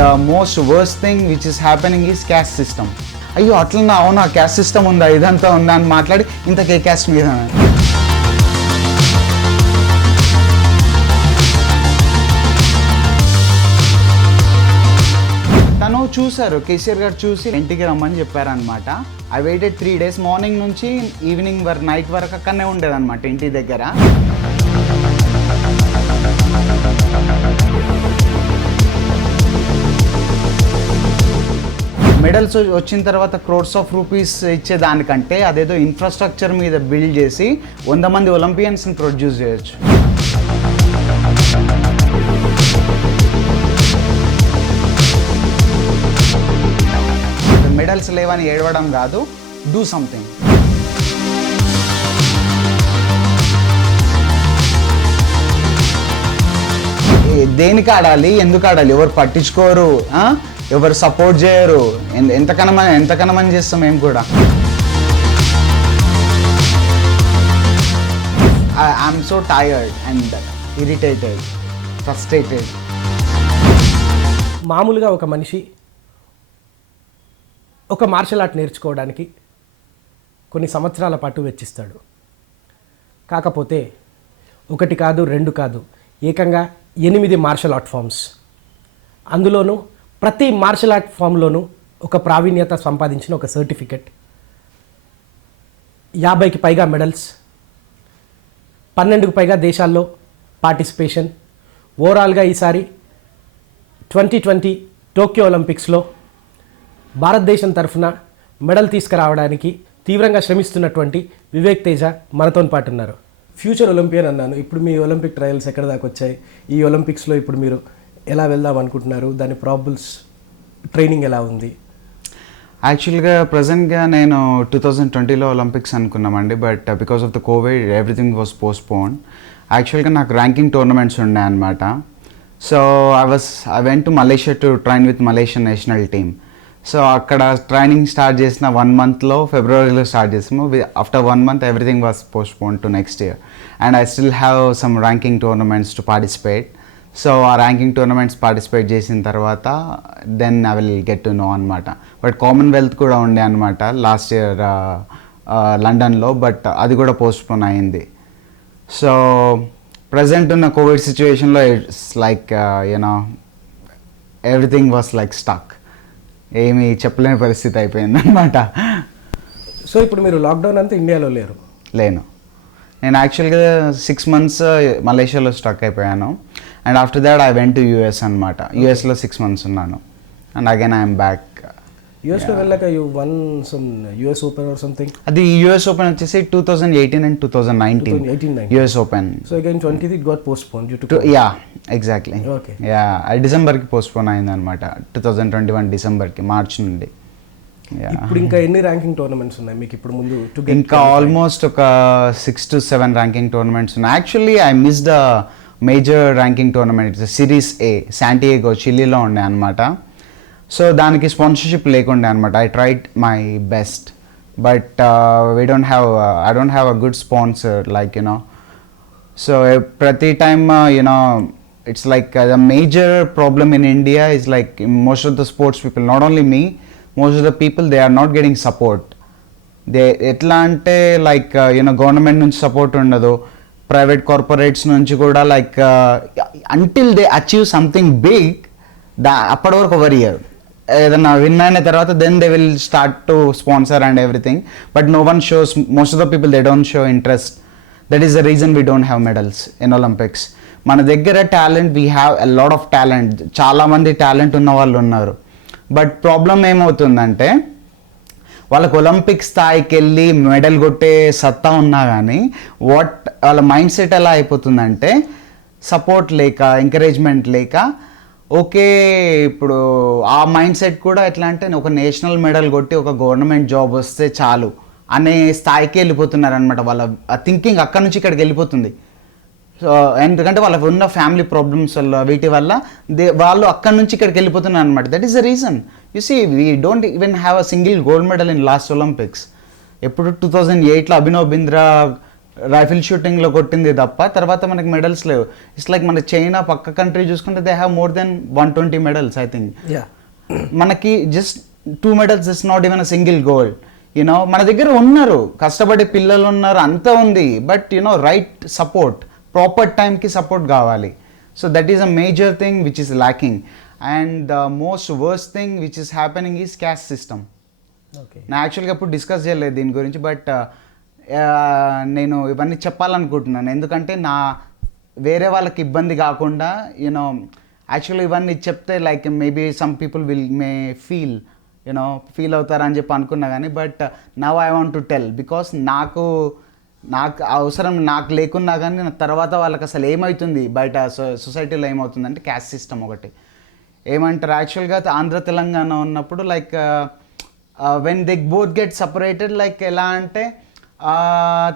The most worst thing which is happening is caste system. అయ్యో అట్లన్నా అవునా caste system ఉందా ఇదంతా ఉందా అని మాట్లాడి ఇంతకే క్యాస్ట్ మీద తను చూశారు, కేసీఆర్ గారు చూసి ఇంటికి రమ్మని చెప్పారనమాట. ఐ వెయిటెడ్ 3 days, మార్నింగ్ నుంచి ఈవినింగ్ వరకు నైట్ వరకు అక్కడనే ఉండేదన్నమాట ఇంటి దగ్గర. మెడల్స్ వచ్చిన తర్వాత క్రోర్స్ ఆఫ్ రూపీస్ ఇచ్చేదానికంటే అదేదో ఇన్ఫ్రాస్ట్రక్చర్ మీద బిల్డ్ చేసి 100 మంది ఒలింపియన్స్ని ప్రొడ్యూస్ చేయొచ్చు. మెడల్స్ లేవని ఏడవడం కాదు, డూ సంథింగ్. దేనికి ఆడాలి, ఎందుకు ఆడాలి, ఎవరు పట్టించుకోరు, ఎవరు సపోర్ట్ చేయరు. ఎంతకనమని చేస్తాం మేము కూడా. I'm so tired and irritated, frustrated. మామూలుగా ఒక మనిషి ఒక మార్షల్ ఆర్ట్ నేర్చుకోవడానికి కొన్ని సంవత్సరాల పాటు వెచ్చిస్తాడు. కాకపోతే 1 కాదు 2 కాదు, ఏకంగా 8 మార్షల్ ఆర్ట్ ఫామ్స్. అందులోనూ ప్రతి మార్షల్ ఆర్ట్ ఫామ్లోనూ ఒక ప్రావీణ్యత సంపాదించిన ఒక సర్టిఫికెట్, 50కి పైగా మెడల్స్, 12కు పైగా దేశాల్లో పార్టిసిపేషన్. ఓవరాల్గా ఈసారి 2020 టోక్యో ఒలింపిక్స్లో భారతదేశం తరఫున మెడల్ తీసుకురావడానికి తీవ్రంగా శ్రమిస్తున్నటువంటి వివేక్ తేజ మనతో పాటు ఉన్నారు. ఫ్యూచర్ ఒలింపియన్ అన్నాను. ఇప్పుడు మీ ఒలింపిక్ ట్రయల్స్ ఎక్కడ దాకా వచ్చాయి? ఈ ఒలింపిక్స్లో ఇప్పుడు మీరు ఎలా వెళ్దాం అనుకుంటున్నారు? దాని ప్రాబుల్స్ ట్రైనింగ్ ఎలా ఉంది? యాక్చువల్గా ప్రజెంట్గా నేను 2020లో ఒలింపిక్స్ అనుకున్నామండి, but because of the covid everything was postpone. యాక్చువల్గా నాకు ర్యాంకింగ్ టోర్నమెంట్స్ ఉండే అనమాట. So I went to Malaysia to train with Malaysian national team. So అక్కడ ట్రైనింగ్ స్టార్ట్ చేసిన 1 monthలో ఫిబ్రవరిలో స్టార్ట్ చేసాము. After 1 month everything was postpone to next year and I still have some ranking tournaments to participate. So ఆ ranking tournaments participate చేసిన తర్వాత then I will get to know అనమాట. But Commonwealth కూడా ఉండే అనమాట లాస్ట్ ఇయర్ లండన్లో, but అది కూడా పోస్ట్పోన్ అయింది. సో ప్రజెంట్ ఉన్న కోవిడ్ సిచ్యువేషన్లో it's like you know everything was like stuck. ఏమీ చెప్పలేని పరిస్థితి అయిపోయింది అనమాట. సో ఇప్పుడు మీరు లాక్డౌన్ అంతా ఇండియాలో లేను. నేను యాక్చువల్గా 6 months మలేషియాలో స్టక్ అయిపోయాను and after that I went to US అనమాట. యూఎస్లో 6 months ఉన్నాను అండ్ అగైన్ ఐఎమ్ బ్యాక్. యూఎస్లో వెళ్ళాక you one some US open or something. అది యూఎస్ ఓపెన్ వచ్చేసి 2018 and 2019 US open. So again 20 it got postponed due to yeah exactly. Okay yeah అది డిసెంబర్కి postpone అయింది అనమాట. 2021 డిసెంబర్కి, మార్చ్ నుండి. ఇప్పుడు ఇంకా ఎన్ని ర్యాంకింగ్ టోర్నమెంట్స్ ఉన్నాయి మీకు ఇప్పుడు ముందు? ఇంకా ఆల్మోస్ట్ ఒక 6 to 7 ర్యాంకింగ్ టోర్నమెంట్స్ ఉన్నాయి. Actually I miss the major ranking tournament, series A Santiago చిలీలో ఉండే అనమాట. సో దానికి స్పాన్సర్షిప్ లేకుండే అనమాట. I tried my best but I don't have a good sponsor like you know. So ప్రతి time you know it's like the major problem in India is like most of the sports people, not only me, most of the people they are not getting support. ఎట్లా అంటే like you know government నుంచి support ఉండదు, private corporates నుంచి కూడా like until they achieve something big అప్పటి వరకు over year ఏదన్నా win అయిన తర్వాత then they will start to sponsor and everything. But no one shows, most of the people they don't show interest. That is the reason we don't have medals in Olympics. మన దగ్గర talent, we have a lot of talent, చాలామంది talent ఉన్న వాళ్ళు ఉన్నారు. But problem ఏమవుతుందంటే వాళ్ళకు Olympic స్థాయికి వెళ్ళి మెడల్ కొట్టే సత్తా ఉన్నా కానీ వాళ్ళ మైండ్ సెట్ ఎలా అయిపోతుందంటే సపోర్ట్ లేక, ఎంకరేజ్మెంట్ లేక, ఓకే ఇప్పుడు ఆ మైండ్ సెట్ కూడా ఎట్లా అంటే ఒక నేషనల్ మెడల్ కొట్టి ఒక గవర్నమెంట్ జాబ్ వస్తే చాలు అనే స్థాయికి వెళ్ళిపోతున్నారు అనమాట. వాళ్ళ థింకింగ్ అక్కడ నుంచి ఇక్కడికి వెళ్ళిపోతుంది. సో ఎందుకంటే వాళ్ళకు ఉన్న ఫ్యామిలీ ప్రాబ్లమ్స్ వల్ల వీటి వల్ల వాళ్ళు అక్కడి నుంచి ఇక్కడికి వెళ్ళిపోతున్నారు అనమాట. That is the reason. You see we don't even have a single gold medal in last Olympics. ఎప్పుడు 2008లో అభినవ్ బింద్రా రైఫిల్ షూటింగ్లో కొట్టింది తప్ప తర్వాత మనకి మెడల్స్ లేవు. ఇట్స్ లైక్ మన చైనా పక్క కంట్రీ చూసుకుంటే they have more than 120 medals I think. మనకి just 2 medals is not even a single gold. You know మన దగ్గర ఉన్నారు, కష్టపడే పిల్లలు ఉన్నారు, అంతా ఉంది, but you know right support, proper టైంకి సపోర్ట్ కావాలి. So that is a major thing which is lacking. And the most worst thing which is happening is caste system. నేను యాక్చువల్గా ఎప్పుడు డిస్కస్ చేయలేదు దీని గురించి, బట్ నేను ఇవన్నీ చెప్పాలనుకుంటున్నాను. ఎందుకంటే వేరే వాళ్ళకి ఇబ్బంది కాకుండా యూనో యాక్చువల్లీ ఇవన్నీ చెప్తే like maybe some people may feel అవుతారని చెప్పి అనుకున్నా కానీ, but now I want to tell because నాకు అవసరం నాకు లేకున్నా కానీ నా తర్వాత వాళ్ళకి అసలు ఏమవుతుంది బయట సొసైటీలో ఏమవుతుందంటే క్యాస్ట్ సిస్టమ్ ఒకటి ఏమంటారు. యాక్చువల్గా ఆంధ్ర తెలంగాణ ఉన్నప్పుడు like when they both get separated, like ఎలా అంటే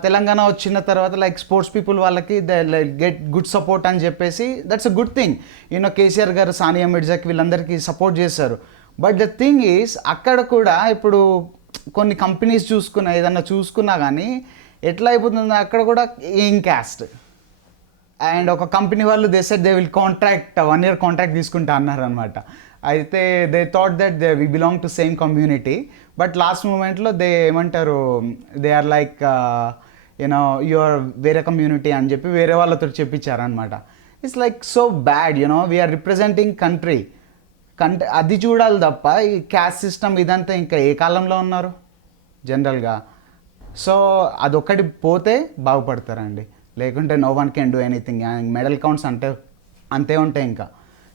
తెలంగాణ వచ్చిన తర్వాత లైక్ స్పోర్ట్స్ పీపుల్ వాళ్ళకి దే గెట్ గుడ్ సపోర్ట్ అని చెప్పేసి that's a good thing. You know KCR గారు, సానియా మిర్జాకి వీళ్ళందరికీ సపోర్ట్ చేశారు. బట్ ద థింగ్ ఈస్ అక్కడ కూడా ఇప్పుడు కొన్ని కంపెనీస్ ఏదన్నా చూసుకున్నా కానీ ఎట్లా అయిపోతుంది అక్కడ కూడా ఏం క్యాస్ట్. అండ్ ఒక కంపెనీ వాళ్ళు they said they will contract 1 year contract తీసుకుంటా అన్నారు అనమాట. అయితే they thought that we belong to same community, but last మూమెంట్లో ఏమంటారు they are like you know you are వేరే కమ్యూనిటీ అని చెప్పి వేరే వాళ్ళతో చెప్పించారనమాట. It's like so bad. We are representing country. అది చూడాలి తప్ప ఈ క్యాస్ట్ సిస్టమ్ ఇదంతా ఇంకా ఏ కాలంలో ఉన్నారు జనరల్గా. సో అదొక్కటి పోతే బాగుపడతారండి, లేకుంటే no one can do anything. Medal counts అంటే అంతే ఉంటాయి. ఇంకా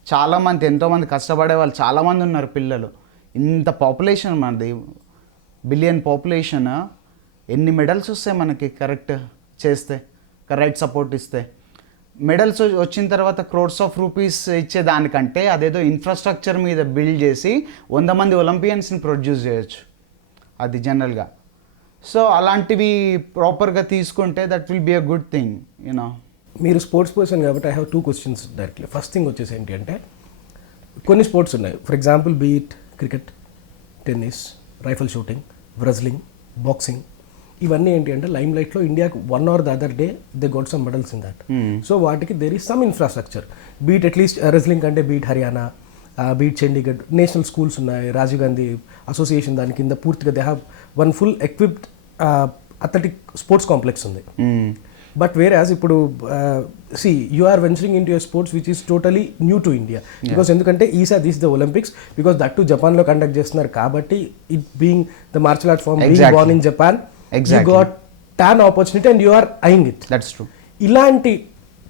చాలామంది ఎంతోమంది కష్టపడే వాళ్ళు చాలామంది ఉన్నారు పిల్లలు. ఇంత పాపులేషన్ మనది, బిలియన్ పాపులేషన్, ఎన్ని మెడల్స్ వస్తాయి మనకి కరెక్ట్ చేస్తే, కరెక్ట్ సపోర్ట్ ఇస్తే. మెడల్స్ వచ్చిన తర్వాత క్రోర్స్ ఆఫ్ రూపీస్ ఇచ్చేదానికంటే అదేదో ఇన్ఫ్రాస్ట్రక్చర్ మీద బిల్డ్ చేసి 100 మంది ఒలింపియన్స్ని ప్రొడ్యూస్ చేయొచ్చు అది జనరల్గా. సో అలాంటివి ప్రాపర్గా తీసుకుంటే that will be a good thing. మీరు స్పోర్ట్స్ పర్సన్ కాబట్టి I have 2 questions directly. First thing వచ్చేసి ఏంటి అంటే కొన్ని స్పోర్ట్స్ ఉన్నాయి, for example beat cricket, tennis, rifle shooting, wrestling, boxing. ఇవన్నీ ఏంటి అంటే లైమ్ లైట్లో ఇండియాకు 1 or the other day they got some medals in that. So వాటికి there is some infrastructure. Be it at least wrestling అంటే be it Haryana, be it Chandigarh, national schools ఉన్నాయి, Rajiv Gandhi association దాని కింద పూర్తిగా they have 1 full equipped athletic sports complex ఉంది. But whereas ఇప్పుడు you are venturing in to your sports which is totally new to India. Because ఎందుకంటే ఈసారి this the Olympics, because that to జపాన్లో conduct చేస్తున్నారు కాబట్టి it being the martial art form being born in Japan, you got ton opportunity and you are eyeing it. That's true. ఇలాంటి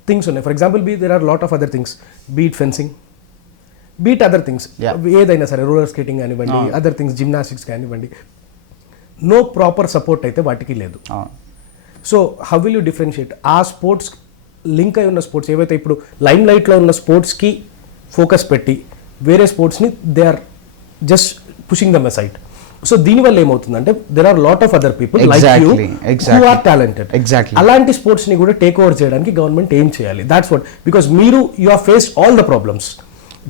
things ఉన్నాయి. For example there are lot of other things, be it fencing, be it other things, ఏదైనా సరే, roller skating కానివ్వండి, other things, gymnastics కానివ్వండి, no proper support అయితే వాటికి లేదు. So how will you differentiate ఆ స్పోర్ట్స్ లింక్ అయి ఉన్న స్పోర్ట్స్ ఏవైతే ఇప్పుడు లైమ్ లైట్లో ఉన్న స్పోర్ట్స్కి ఫోకస్ పెట్టి వేరే స్పోర్ట్స్ని they are just pushing them aside. So దీనివల్ల ఏమవుతుందంటే there are lot of other people like you who are talented. అలాంటి స్పోర్ట్స్ని కూడా టేక్ ఓవర్ చేయడానికి గవర్నమెంట్ ఏం చేయాలి? దాట్స్ వాట్, బికాస్ మీరు you are faced all the problems.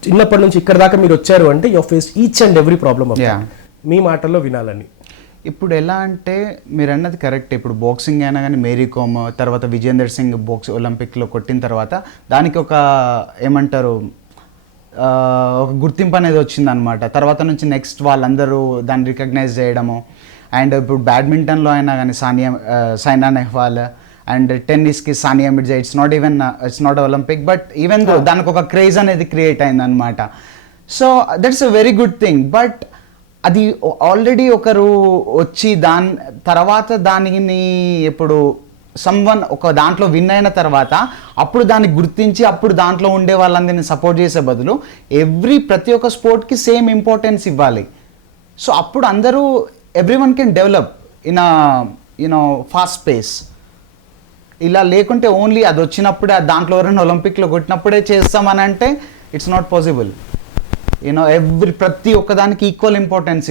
చిన్నప్పటి నుంచి ఇక్కడ దాకా మీరు వచ్చారు అంటే you are faced each and every problem. మీ మాటల్లో వినాలని. ఇప్పుడు ఎలా అంటే మీరు అన్నది కరెక్ట్. ఇప్పుడు బాక్సింగ్ అయినా కానీ మేరీ కోమ్, తర్వాత విజేందర్ సింగ్ ఒలింపిక్లో కొట్టిన తర్వాత దానికి ఒక ఏమంటారు ఒక గుర్తింపు అనేది వచ్చిందనమాట. తర్వాత నుంచి నెక్స్ట్ వాళ్ళందరూ దాన్ని రికగ్నైజ్ చేయడము. అండ్ ఇప్పుడు బ్యాడ్మింటన్లో అయినా కానీ సైనా నెహ్వాల్, అండ్ టెన్నిస్కి Sania Mirza, it's not Olympic, but even though దానికి ఒక క్రేజ్ అనేది క్రియేట్ అయిందనమాట. So that's a very good thing. But అది ఆల్రెడీ ఒకరు వచ్చి దాని తర్వాత దానిని ఇప్పుడు సమ్వన్ ఒక దాంట్లో విన్ అయిన తర్వాత అప్పుడు దాన్ని గుర్తించి అప్పుడు దాంట్లో ఉండే వాళ్ళందరినీ సపోర్ట్ చేసే బదులు ప్రతి ఒక్క స్పోర్ట్కి సేమ్ ఇంపార్టెన్స్ ఇవ్వాలి. సో అప్పుడు అందరూ everyone can develop in fast pace. ఇలా లేకుంటే ఓన్లీ అది వచ్చినప్పుడే దాంట్లో ఎవరైనా ఒలింపిక్లో కొట్టినప్పుడే చేస్తామని అంటే ఇట్స్ నాట్ పాసిబుల్. ప్రతి ఒక్కదానికి ఈక్వల్ ఇంపార్టెన్స్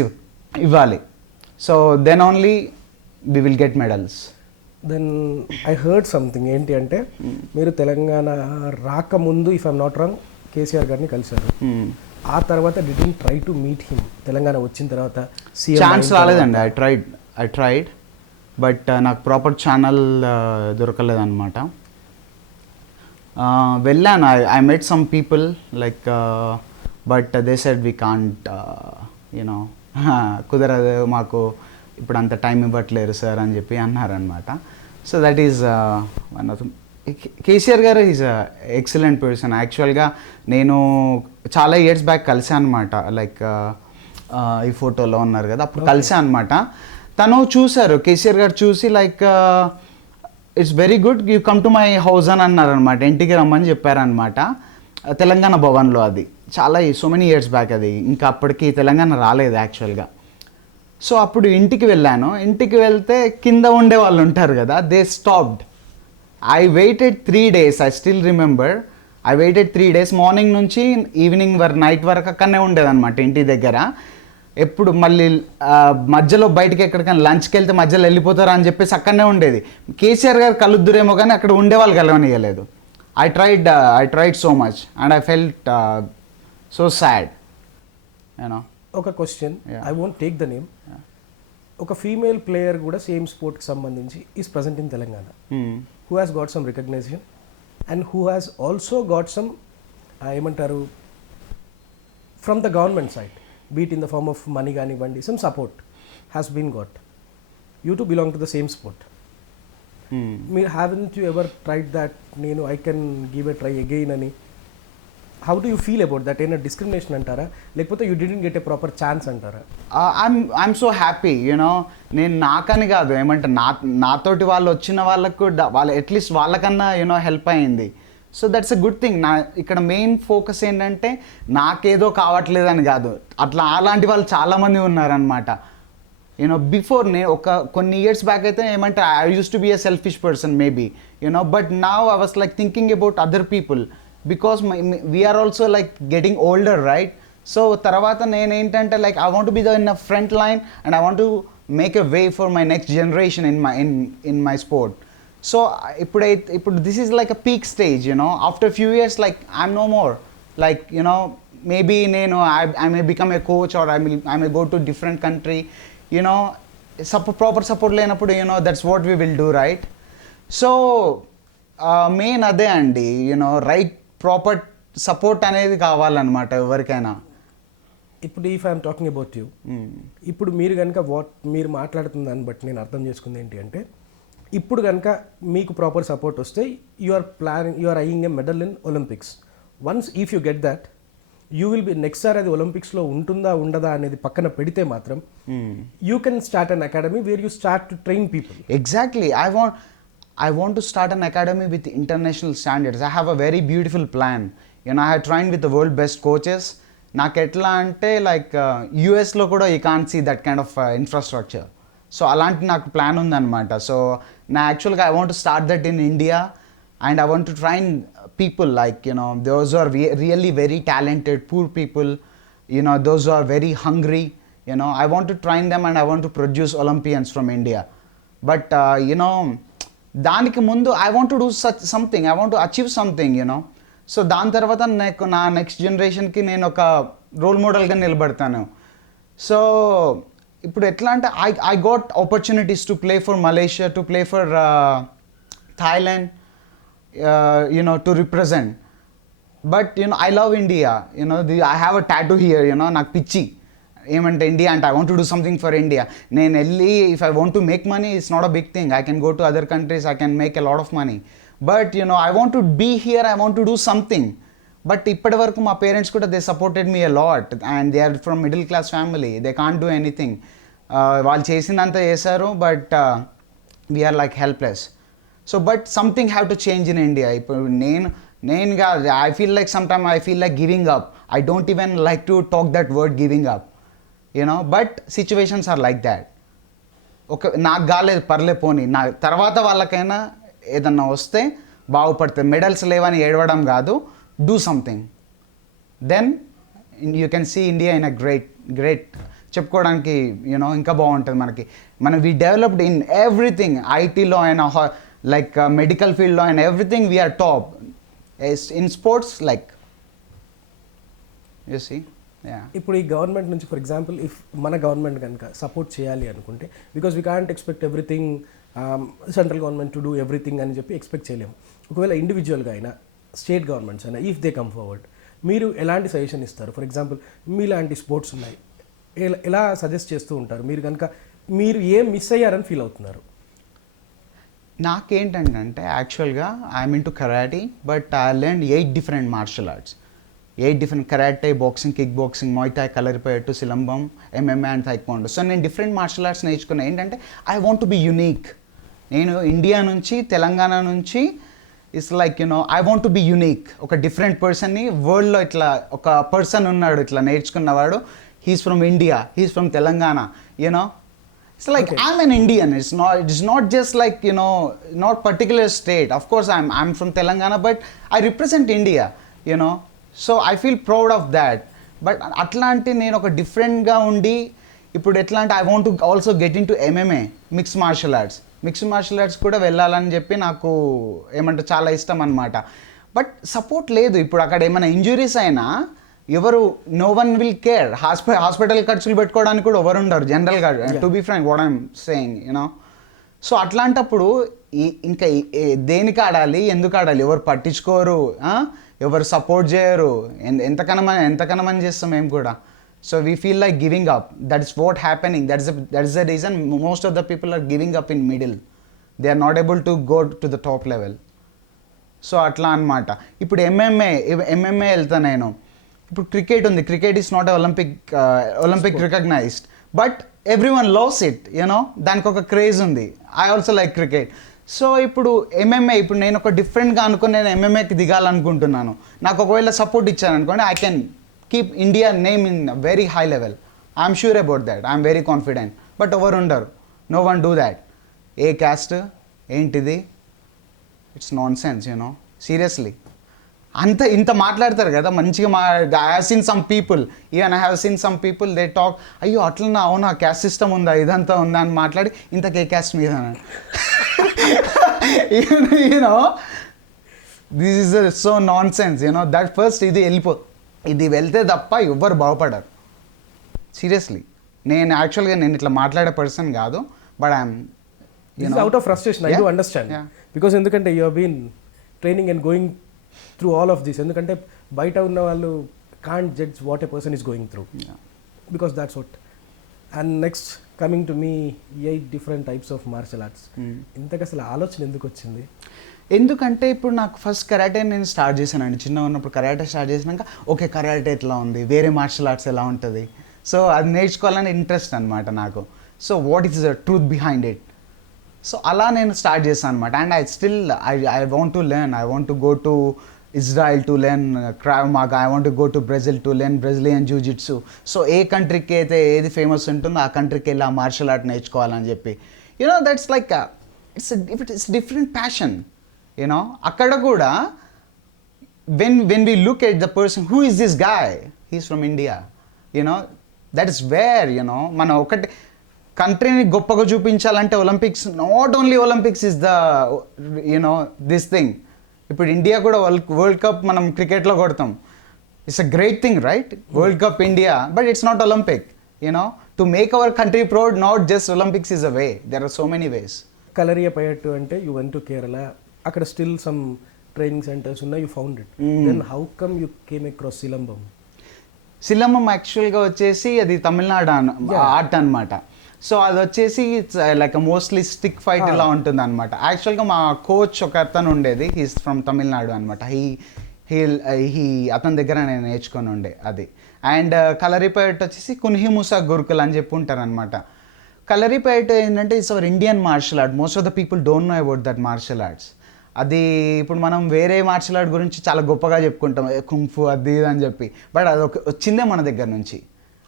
ఇవ్వాలి. So then only we will get medals. Then I heard something ఏంటి అంటే మీరు తెలంగాణ రాకముందు if I'm not wrong KCR గారిని కలిశారు. ఆ తర్వాత didn't try to meet him. Telangana వచ్చిన తర్వాత ఛాన్స్ రాలేదండి. ఐ ట్రైడ్ బట్ నాకు ప్రాపర్ ఛానల్ దొరకలేదన్నమాట. వెళ్ళాను, I met some people like, but they said we can't you know కుదరదు మాకు ఇప్పుడు అంత టైం ఇవ్వట్లేరు సార్ అని చెప్పి అన్నారనమాట. So that is one of KCR గారు ఈజ్ ఎక్సలెంట్ పర్సన్. యాక్చువల్గా నేను చాలా ఇయర్స్ బ్యాక్ కలిసాను అనమాట, లైక్ ఈ ఫోటోలో ఉన్నారు కదా, అప్పుడు కలిసాను అనమాట. తను చూశారు, కేసీఆర్ గారు చూసి like it's very good you come to my house అని అన్నారనమాట, ఇంటికి రమ్మని చెప్పారనమాట. తెలంగాణ భవన్లో, అది చాలా సో మెనీ ఇయర్స్ బ్యాక్, అది ఇంకా అప్పటికి తెలంగాణ రాలేదు యాక్చువల్గా. సో అప్పుడు ఇంటికి వెళ్ళాను, ఇంటికి వెళ్తే కింద ఉండే వాళ్ళు ఉంటారు కదా, they stopped. I weighted 3 days, I still remember. I weighted 3 days, morning నుంచి ఈవినింగ్ నైట్ వరకు అక్కడనే ఉండేదన్నమాట ఇంటి దగ్గర. ఎప్పుడు మళ్ళీ మధ్యలో బయటకి ఎక్కడికైనా లంచ్కి వెళ్తే మధ్యలో వెళ్ళిపోతారా అని చెప్పేసి అక్కడనే ఉండేది. కేసీఆర్ గారు కలుద్దురేమో కానీ అక్కడ ఉండేవాళ్ళు కలవనియలేదు. I tried so much and I felt so sad you know. ఒక question, I won't take the name. ఒక ఫీమేల్ ప్లేయర్ కూడా సేమ్ స్పోర్ట్కి సంబంధించి is present in Telangana, who has got some recognition and who has also got some ఏమంటారు from the government side, be it in the form of money కానివ్వండి, some support has been got. You too belong to the same sport. మీరు haven't you ever tried that, నేను I can give a try again అని? How do you feel about that? ఏమైనా discrimination అంటారా, లేకపోతే you didn't get a proper chance అంటారా? I'm so happy you know. నేను నాకని కాదు, ఏమంటే నాతోటి వాళ్ళు వచ్చిన వాళ్ళకు వాళ్ళు అట్లీస్ట్ వాళ్ళకన్నా యూనో హెల్ప్ అయింది. So that's a good thing. ఇక్కడ మెయిన్ ఫోకస్ ఏంటంటే నాకేదో కావట్లేదని కాదు, అట్లా అలాంటి వాళ్ళు చాలామంది ఉన్నారనమాట. యూనో బిఫోర్ నేను కొన్ని ఇయర్స్ బ్యాక్ అయితే ఏమంటే I use to be a selfish person maybe you know, but now I was like thinking about other people because we're also like getting older right. So తర్వాత నేను ఏంటంటే like I want be in a front line and I want to make a way for my next generation in my sport. So ఇప్పుడు this is like a peak stage you know. After few years like I'm no more like you know, maybe నేను I may become a coach or I may go to different country you know. Proper support లేనప్పుడు you know that's what we will do right. So main అదే అండి you know, right proper support అనేది కావాలన్నమాట ఎవరికైనా. ఇప్పుడు if I'm talking about you, ఇప్పుడు మీరు కనుక మీరు మాట్లాడుతున్న దాన్ని బట్టి నేను అర్థం చేసుకుంది ఏంటి అంటే, ఇప్పుడు కనుక మీకు ప్రాపర్ సపోర్ట్ వస్తే you are eyeing a medal in Olympics. Once if you get that, you will be next sir అది ఒలింపిక్స్లో ఉంటుందా ఉండదా అనేది పక్కన పెడితే మాత్రం you can start an academy where you start to train people. Exactly. I want to start an academy with international standards. I have a very beautiful plan. You know, I have trained with the world best coaches. నాకు ఎట్లా అంటే like యూఎస్లో కూడా you can't see that kind of infrastructure. So అలాంటి నాకు plan ఉందన్నమాట. So నా యాక్చువల్గా I want to start that in India and I want to train people like you know those are really very talented poor people, you know those are very hungry. You know I want to train them and I want to produce Olympians from India. But you know దానికి ముందు I want to do something, I want to achieve something you know. So దాని తర్వాత నా next జనరేషన్కి నేను ఒక role మోడల్గా నిలబడతాను. సో ఇప్పుడు ఎట్లా అంటే I got opportunities to play for Malaysia, to play for Thailand you know, to represent. But you know I love India you know, I have a tattoo here you know. నాకు పిచ్చి ఏమంటే ఇండియా అంటే I want to do something for India. నేను వెళ్ళి if I want to make money it's not a big thing. I can go to other countries, I can make a lot of money. But you know I want to be here, I want to do something. But ఇప్పటి వరకు మా parents కూడా they supported me a lot and they are from middle class family, they can't do anything. వాళ్ళు చేసిందంతా చేశారు but we are like helpless. So but something have to change in India. ఇప్పుడు నేను కాదు, I feel like sometime I feel like giving up. I don't even like to talk that word giving up you know, but situations are like that. నాకు కాలేదు పర్లే పోనీ, నా తర్వాత వాళ్ళకైనా ఏదన్నా వస్తే బాగుపడుతుంది. మెడల్స్ లేవని ఏడవడం కాదు, do something, then you can see India in a great చెప్పుకోవడానికి యూనో ఇంకా బాగుంటుంది మనకి. వీ డెవలప్డ్ ఇన్ ఎవ్రీథింగ్, ఐటీలో అయినా లైక్ మెడికల్ ఫీల్డ్లో అయినా everything we are top. In sports like you see. Yeah. ఇప్పుడు ఈ గవర్నమెంట్ నుంచి ఫర్ ఎగ్జాంపుల్ ఇఫ్ మన గవర్నమెంట్ కనుక సపోర్ట్ చేయాలి అనుకుంటే, because we can't expect everything central government to do everything అని చెప్పి ఎక్స్పెక్ట్ చేయలేము. ఒకవేళ ఇండివిజువల్గా అయినా స్టేట్ గవర్నమెంట్స్ అయినా ఇఫ్ దే కమ్ ఫార్వర్డ్, మీరు ఎలాంటి సజెషన్ ఇస్తారు? ఫర్ ఎగ్జాంపుల్ మీలాంటి స్పోర్ట్స్ ఉన్నాయి, ఎలా సజెస్ట్ చేస్తూ ఉంటారు? మీరు కనుక మీరు ఏం మిస్ అయ్యారని ఫీల్ అవుతున్నారు? నాకేంటంటే యాక్చువల్గా I'm in to karate, but I learn 8 different martial arts. 8 different karate, boxing, kick boxing, Muay Thai, kalaripayattu, silambam, MMA and taekwondo. So నేను డిఫరెంట్ మార్షల్ ఆర్ట్స్ నేర్చుకున్నా. ఏంటంటే I want to be unique. నేను ఇండియా నుంచి, తెలంగాణ నుంచి, it's like I want to be unique. ఒక different పర్సన్ని వరల్డ్లో ఇట్లా ఒక పర్సన్ ఉన్నాడు ఇట్లా నేర్చుకున్నవాడు. He's from India, he's from Telangana, It's like Okay. I'm an Indian. It's not just like not particular state. Of course, I'm from Telangana, but I represent India. So I feel proud of that. But అట్లాంటి నేను ఒక డిఫరెంట్గా ఉండి ఇప్పుడు ఎట్లా అంటే I want to also get in to MMA, mixed martial arts. Mixed martial arts కూడా వెళ్ళాలని చెప్పి నాకు ఏమంటే చాలా ఇష్టం అనమాట. బట్ సపోర్ట్ లేదు. ఇప్పుడు అక్కడ ఏమైనా ఇంజురీస్ అయినా ఎవరు, no one will care. Hospital ఖర్చులు పెట్టుకోవడానికి కూడా ఎవరు ఉండరు జనరల్గా, to be frank what I'm saying. So అట్లాంటప్పుడు ఇంకా దేనికి ఆడాలి, ఎందుకు ఆడాలి, ఎవరు పట్టించుకోరు, ఎవరు సపోర్ట్ చేయరు. ఎంతకనమని చేస్తాం మేము కూడా. So we feel like giving up. That is what happening. That is the reason most of the people are giving up in middle. They are not able to go to the top level. So అట్లా అనమాట. ఇప్పుడు MMA వెళ్తా నేను. ఇప్పుడు cricket ఉంది. Cricket is not Olympic recognized, but every one loves it. దానికి ఒక craze ఉంది. I also like cricket. So ఇప్పుడు ఎంఎంఏ, ఇప్పుడు నేను ఒక డిఫరెంట్గా అనుకుని నేను ఎంఎంఏకి దిగాలనుకుంటున్నాను. నాకు ఒకవేళ సపోర్ట్ ఇచ్చాననుకోండి, I can keep India name in very high level. I'm sure about that. I'm very confident. But ఎవరు ఉండరు. No one do that. ఏ క్యాస్ట్ ఏంటిది, ఇట్స్ నాన్ సెన్స్. సీరియస్లీ ఇంత మాట్లాడతారు కదా మంచిగా. I have seen some people, even I have seen some people they talk, అయ్యో అట్లనా, అవునా, క్యాస్ట్ సిస్టమ్ ఉందా, ఇదంతా ఉందా అని మాట్లాడి ఇంతకే క్యాస్ట్ మీద this is so non sense. That first ఇది వెళ్తే తప్ప ఎవ్వరు బాగుపడరు. సీరియస్లీ నేను యాక్చువల్గా నేను ఇట్లా మాట్లాడే పర్సన్ కాదు, but I'm out of frustration. I do understand. Because ఎందుకంటే you been training and going through all of this. ఎందుకంటే బయట ఉన్న వాళ్ళు can't judge what a person is going through, because that's what. And next coming to మీ 8 different types of martial arts. ఇంతకు అసలు ఆలోచన ఎందుకు వచ్చింది? ఎందుకంటే ఇప్పుడు నాకు ఫస్ట్ కరాటే నేను స్టార్ట్ చేశానండి. చిన్నగా ఉన్నప్పుడు కరాటే స్టార్ట్ చేసినాక ఓకే కరాటే ఎట్లా ఉంది, వేరే మార్షల్ ఆర్ట్స్ ఎలా ఉంటుంది, సో అది నేర్చుకోవాలని ఇంట్రెస్ట్ అనమాట నాకు. So what is the truth behind it. So అలా నేను స్టార్ట్ చేశాను అనమాట. And I want to learn. I want to go to Israel to learn krav maga. I want to go to Brazil to learn Brazilian jujitsu. So ఏ కంట్రీకి అయితే ఏది famous ఉంటుందో ఆ కంట్రీకి వెళ్ళి ఆ మార్షల్ ఆర్ట్ నేర్చుకోవాలని చెప్పి. That's like it's different passion. అక్కడ కూడా when we look at the person, who is this guy? He's from India. That is where మన ఒకటి కంట్రీని గొప్పగా చూపించాలంటే Olympics, not only Olympics is the this thing. ఇప్పుడు ఇండియా కూడా వరల్డ్ కప్ మనం క్రికెట్లో కొడతాం. It's a great thing, right? World cup India, but it's not Olympic. To make our country proud, not just Olympics is a way. There are so many ways. Kalaripayattu అంటే you went to Kerala, అక్కడ still some training centres ఉన్నాయి, you found it. Then how come you came across silambam? Silambam యాక్చువల్గా వచ్చేసి అది Tamil Nadu art అనమాట. So అది వచ్చేసి it's like mostly stick fight ఇలా ఉంటుంది అనమాట. యాక్చువల్గా మా కోచ్ ఒక అతను ఉండేది, హీస్ ఫ్రమ్ తమిళనాడు అనమాట. అతని దగ్గర నేను నేర్చుకొని ఉండే అది. అండ్ కలరిపయట్ వచ్చేసి కున్హిముసా గురుకుల్ అని చెప్పి ఉంటారు అనమాట. కలరిపయట్ ఏంటంటే it's our Indian martial art. Most of the people don't know about that martial arts. అది ఇప్పుడు మనం వేరే మార్షల్ ఆర్ట్ గురించి చాలా గొప్పగా చెప్పుకుంటాం, కుంఫు అది ఇది అని చెప్పి, బట్ అది వచ్చిందే మన దగ్గర నుంచి.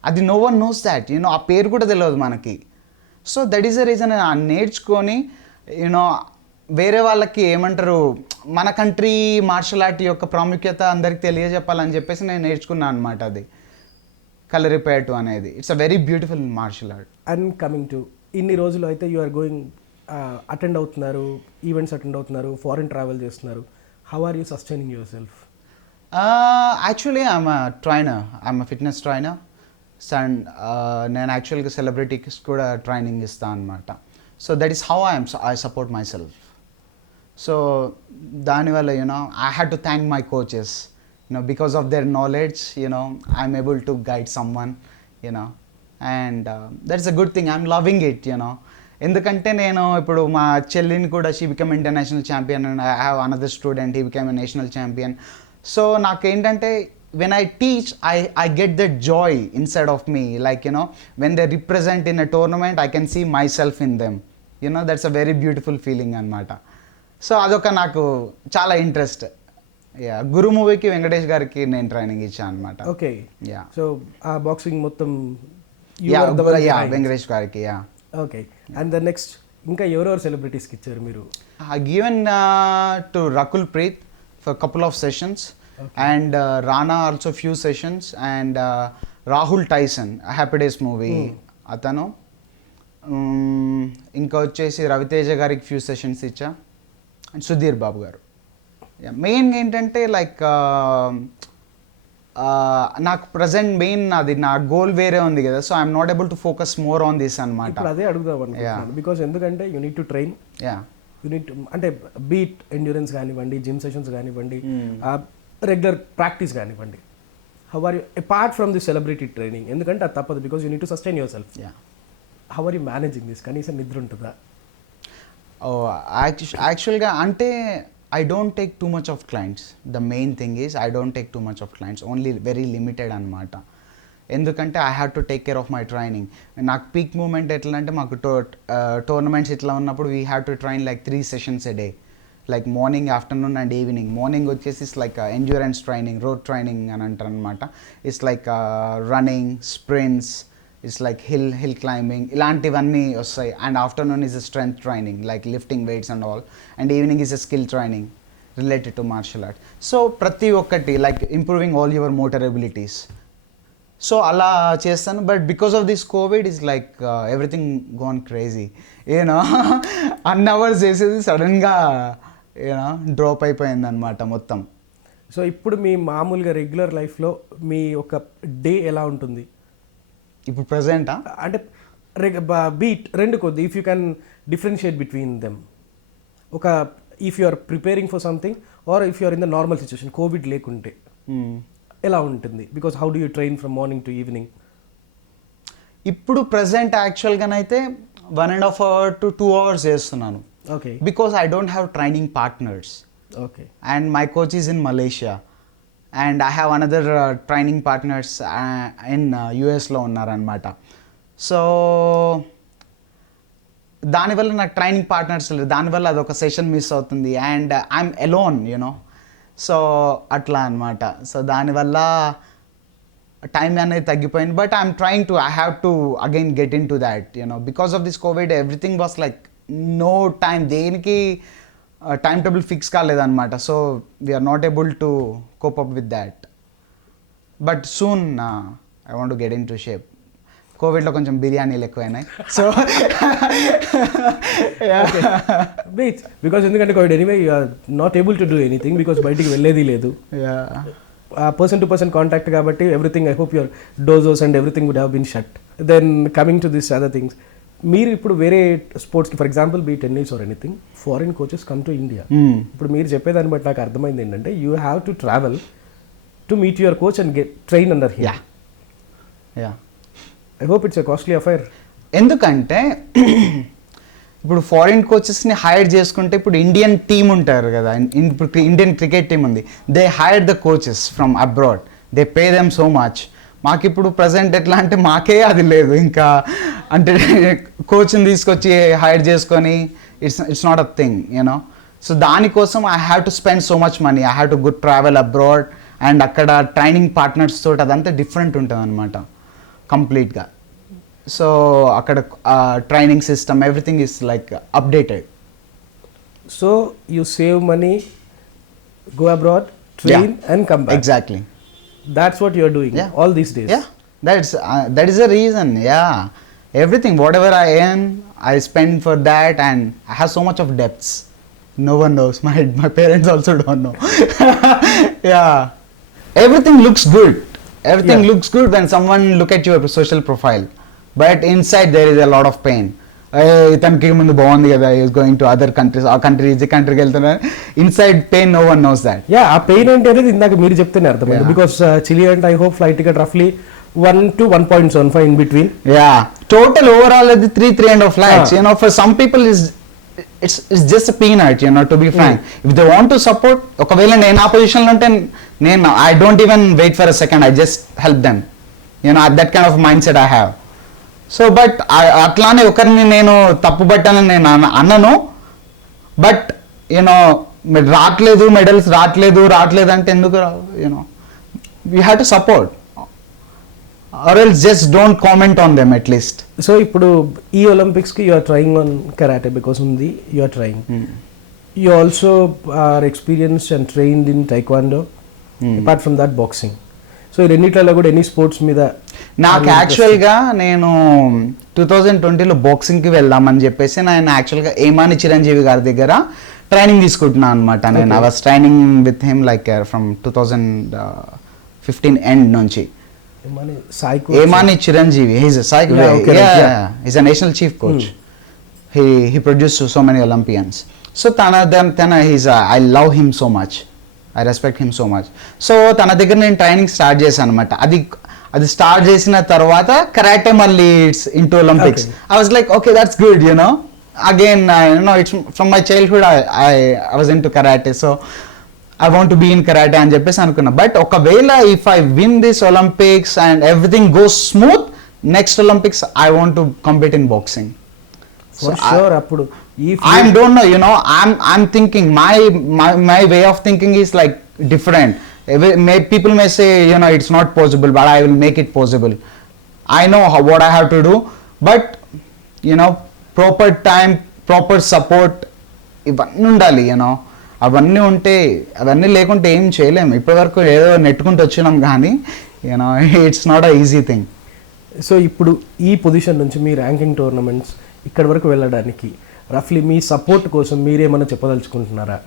అది నో వన్ నోస్ దాట్, ఆ పేరు కూడా తెలియదు మనకి. So that is the reason నేర్చుకొని వేరే వాళ్ళకి ఏమంటారు, మన కంట్రీ మార్షల్ ఆర్ట్ యొక్క ప్రాముఖ్యత అందరికి తెలియజెప్పాలని చెప్పేసి నేను నేర్చుకున్నాను అనమాట. అది కలరిపయట్టు అనేది it's a very beautiful martial art. And coming to ఇన్ని రోజులు అయితే యు ఆర్ గోయింగ్ అటెండ్ అవుతున్నారు, ఈవెంట్స్ అటెండ్ అవుతున్నారు, ఫారిన్ ట్రావెల్ చేస్తున్నారు. How are you sustaining yourself? Actually I'm trainer, I'm fitness trainer. And నేను యాక్చువల్గా సెలబ్రిటీస్ కూడా training ఇస్తాను అనమాట. So that is how I support myself. So దానివల్ల I had to thank my coaches, because of their knowledge I'm able to guide some one, and that's a good thing. I'm loving it. ఎందుకంటే నేను ఇప్పుడు మా చెల్లిని కూడా she become international champion, and I have another student, he become a national champion. So నాకేంటంటే when I teach, I get that joy inside of me, like when they represent in a tournament, I can see myself in them. That's a very beautiful feeling anamata. So adoka naku chaala interest. Yeah, Guru movie ki Venkatesh gariki nenu training ichcha anamata. Okay. Yeah. So boxing mottham Venkatesh gariki, yeah. Okay. And the next ఇంకా ఎవరెవరు celebrities కి ఇచ్చారు మీరు? I given to Rakul Preet for a couple of sessions. Okay. And Rana also few sessions, and Rahul Tyson, Happy Days movie, atanu. ఇంకా వచ్చేసి రవితేజ గారికి few sessions ఇచ్చా, and Sudheer Babu గారు. మెయిన్గా ఏంటంటే లైక్ నాకు ప్రజెంట్ మెయిన్ అది నా గోల్ వేరే ఉంది కదా, so I'm not able to focus more on this అనమాట. ఇప్పుడు అదే అడుగుదాం అనుకుంటున్నాను, బికాస్ ఎందుకంటే you need to train, you need అంటే బీట్ ఎండ్యూరెన్స్ కానివ్వండి, జిమ్ సెషన్స్ కానివ్వండి, రెగ్యులర్ ప్రాక్టీస్ కానివ్వండి. How are you apart from the celebrity training, ఎందుకంటే అది తప్పదు, because you need to sustain yourself. How are you managing this? కనీసం నిద్ర ఉంటుందా? యాక్చువల్గా అంటే I don't take too much of clients. The main thing is I don't take too much of clients, only very limited అనమాట. ఎందుకంటే I have to take care of my training. నాకు peak moment ఎట్లా అంటే మాకు tournaments ఇట్లా ఉన్నప్పుడు we have to train like 3 sessions a day, like morning, afternoon and evening. Morning వచ్చేసి it's like endurance training, road training అని అంటారు అనమాట. It's like running, sprints, it's like hill climbing, ఇలాంటివన్నీ వస్తాయి. And afternoon is a strength training like lifting weights and all. And evening is a skill training related to martial arts. So ప్రతి ఒక్కటి like improving all your motor abilities. So అలా చేస్తాను. But because of this covid is like everything gone crazy. An hours చేసేది సడన్గా drop అయిపోయింది అనమాట మొత్తం. So ఇప్పుడు మీ మామూలుగా రెగ్యులర్ లైఫ్లో మీ ఒక డే ఎలా ఉంటుంది ఇప్పుడు ప్రజెంటా? అంటే బీట్ రెండు కొద్ది, if you can differentiate between them. ఒక if you are preparing for something or if you are in the normal situation, Covid లేకుంటే ఎలా ఉంటుంది? Because how do you train from morning to evening? ఇప్పుడు present యాక్చువల్గానైతే 1.5 hours to 2 hours చేస్తున్నాను. Okay. Because I don't have training partners. Okay. And my coach is in Malaysia, and I have another training partners in యుఎస్లో ఉన్నారనమాట. So దానివల్ల నాకు training partners లేదు, దానివల్ల అదొక సెషన్ మిస్ అవుతుంది. అండ్ ఐఎమ్ ఎలోన్ సో అట్లా అనమాట. సో దానివల్ల టైం అనేది తగ్గిపోయింది. But I'm trying to, I have to again get in to that because of this Covid everything was like no time, దేనికి టైం టేబుల్ ఫిక్స్ కాలేదన్నమాట. So we're not able to cope up with that. But soon I want to get in to shape. కోవిడ్లో కొంచెం బిర్యానీలు ఎక్కువైనాయి. So because ఎందుకంటే Covid anyway you are not able to do anything because బయటికి వెళ్ళేది లేదు, person to person contact కాబట్టి everything. I hope your dojos and everything would have been shut. Then coming to this other things, మీరు ఇప్పుడు వేరే స్పోర్ట్స్కి for example be tennis or anything, foreign coaches come to India. ఇప్పుడు మీరు చెప్పేదాన్ని బట్టి నాకు అర్థమైంది ఏంటంటే you have to travel to meet your coach and get train under him. I hope it's a costly affair. ఎందుకంటే ఇప్పుడు ఫారిన్ కోచెస్ని హైర్ చేసుకుంటే ఇప్పుడు ఇండియన్ టీమ్ ఉంటారు కదా, ఇప్పుడు ఇండియన్ క్రికెట్ టీమ్ ఉంది, they hire the coaches from abroad, they pay them so much. మాకు ఇప్పుడు ప్రజెంట్ ఎట్లా అంటే మాకే అది లేదు, ఇంకా అంటే కోచ్ని తీసుకొచ్చి హైర్ చేసుకొని it's not a thing so దానికోసం I have to spend so much money, I have to good travel abroad. And అక్కడ ట్రైనింగ్ పార్ట్నర్స్ తోటి అదంతా డిఫరెంట్ ఉంటుంది అనమాట కంప్లీట్గా. సో అక్కడ training system everything is like updated. So you save money, go abroad, train and come back. Exactly. That's what you're doing all these days. Yeah, that is the reason. Yeah, everything, whatever I earn, I spend for that, and I have so much of debts. No one knows. My parents also don't know. Yeah. everything looks good. Everything Yeah. looks good when someone look at your social profile, but inside there is a lot of pain. ఇతనికి ముందు బాగుంది కదా, is going to other countries, ఆ country ఈ కంట్రీకి వెళ్తున్నా, inside pain no one knows that. Yeah, ఆ pain ఏంటి అనేది ఇందాక మీరు చెప్తేనే అర్థమైంది. Yeah. Because Chile and I hope flight ticket రఫ్లీ 1 to 1.75 in between. Yeah, total overall at the 3.5 lakhs. Ah. You know, for some people it's just a peanut, you know, to be frank. If they want to support, ఒకవేళ నేను ఆ position లో ఉంటే నేను I don't even wait for a second, I just help them, you know, that kind of mindset I have. So but అట్లానే ఒకరిని నేను తప్పు పట్టానని నేను అన్నను, బట్ యూనో రావట్లేదు మెడల్స్ రావట్లేదు అంటే ఎందుకు, you know we have to support, or else just don't comment on them at least. So ఇప్పుడు ఈ ఒలింపిక్స్కి you are trying on karate because ఉంది, you are trying. You also are experienced and trained in taekwondo, apart from that boxing. So ఈ రెండిట్లలో కూడా any sports మీద నాకు యాక్చువల్గా నేను 2020లో బాక్సింగ్కి వెళ్దామని చెప్పేసి నేను యాక్చువల్గా ఏమాని చిరంజీవి గారి దగ్గర ట్రైనింగ్ తీసుకుంటున్నాను అనమాట. నేను I was training with him like from 2015 end నుంచి. ఏమాని Chiranjeevi, he's a psych, he's a national chief coach. He produced so many Olympians. So I love him so much, I respect him so much. So తన దగ్గర నేను training start చేశాను అనమాట. అది start చేసిన తర్వాత karate మళ్ళీ it's into Olympics. I was like, okay, that's good, you know. Again, you know, it's from my childhood I was into karate, so I want to be in karate అని చెప్పేసి అనుకున్నా. But ఒకవేళ if I win this Olympics and everything goes smooth, next Olympics I want to compete in boxing. For sure. అప్పుడు I don't know, you know, I'm thinking my way of thinking is like different. People may say, you know, it's not possible, but I will make it possible. I know what I have to do, but you know, proper time, proper support, ఇవన్నీ ఉండాలి, you know. అవన్నీ ఉంటే, అవన్నీ లేకుంటే ఏం చేయలేము. ఇప్పటివరకు ఏదో నెట్టుకుంటూ వచ్చినాం కానీ, you know, it's not a easy thing. So ఇప్పుడు ఈ పొజిషన్ నుంచి మీ ర్యాంకింగ్ టోర్నమెంట్స్ ఇక్కడ వరకు వెళ్ళడానికి రఫ్లీ మీ సపోర్ట్ కోసం మీరేమైనా చెప్పదలుచుకుంటున్నారా?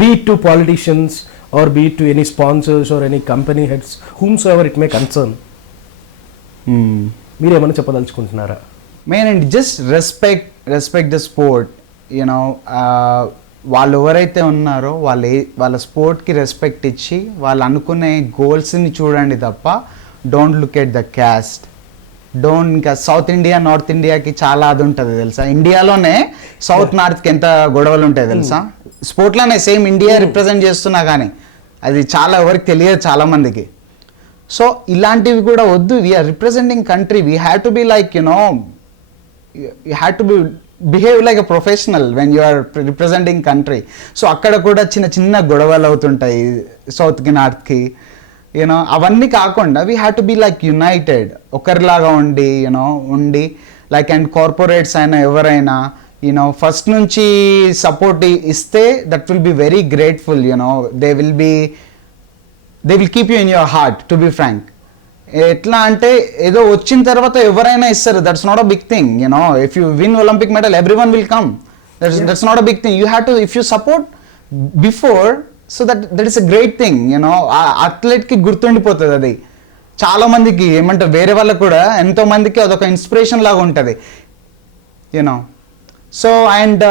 Be to politicians or be to any sponsors or any company heads, whomsoever it may concern, మీరేమైనా చెప్పదలుచుకుంటున్నారా? Main and just respect the sport, you know. వాళ్ళు ఎవరైతే ఉన్నారో వాళ్ళ స్పోర్ట్కి రెస్పెక్ట్ ఇచ్చి వాళ్ళు అనుకునే గోల్స్ని చూడండి తప్ప don't look at the cast. ఇంకా సౌత్ ఇండియా నార్త్ ఇండియాకి చాలా అది ఉంటుంది తెలుసా. ఇండియాలోనే సౌత్ నార్త్కి ఎంత గొడవలు ఉంటాయి తెలుసా. స్పోర్ట్లోనే సేమ్ ఇండియా రిప్రజెంట్ చేస్తున్నా కానీ అది చాలా ఎవరికి తెలియదు చాలా మందికి. సో ఇలాంటివి కూడా వద్దు. We are representing country, we have to be like, you know, you have to be behave like a professional when you are representing country. So అక్కడ కూడా చిన్న గొడవలు అవుతుంటాయి సౌత్కి నార్త్కి, యూనో. అవన్నీ కాకుండా we have to be like united, ఒకరిలాగా ఉండి లైక్, అండ్ కార్పొరేట్స్ అయినా ఎవరైనా, యూనో, ఫస్ట్ నుంచి సపోర్ట్ ఇస్తే that will be very grateful, you know. They will keep you in your heart, to be frank. ఎట్లా అంటే ఏదో వచ్చిన తర్వాత ఎవరైనా ఇస్తారు, that's not a big thing, you know. If you win Olympic medal everyone will come, that's not a big thing. You have to, if you support before, so that is a great thing, you know. ఆ అథ్లెట్కి గుర్తుండిపోతుంది అది. చాలా మందికి ఏమంటారు, వేరే వాళ్ళకు కూడా ఎంతో మందికి అదొక ఇన్స్పిరేషన్ లాగా ఉంటుంది, యూనో. సో అండ్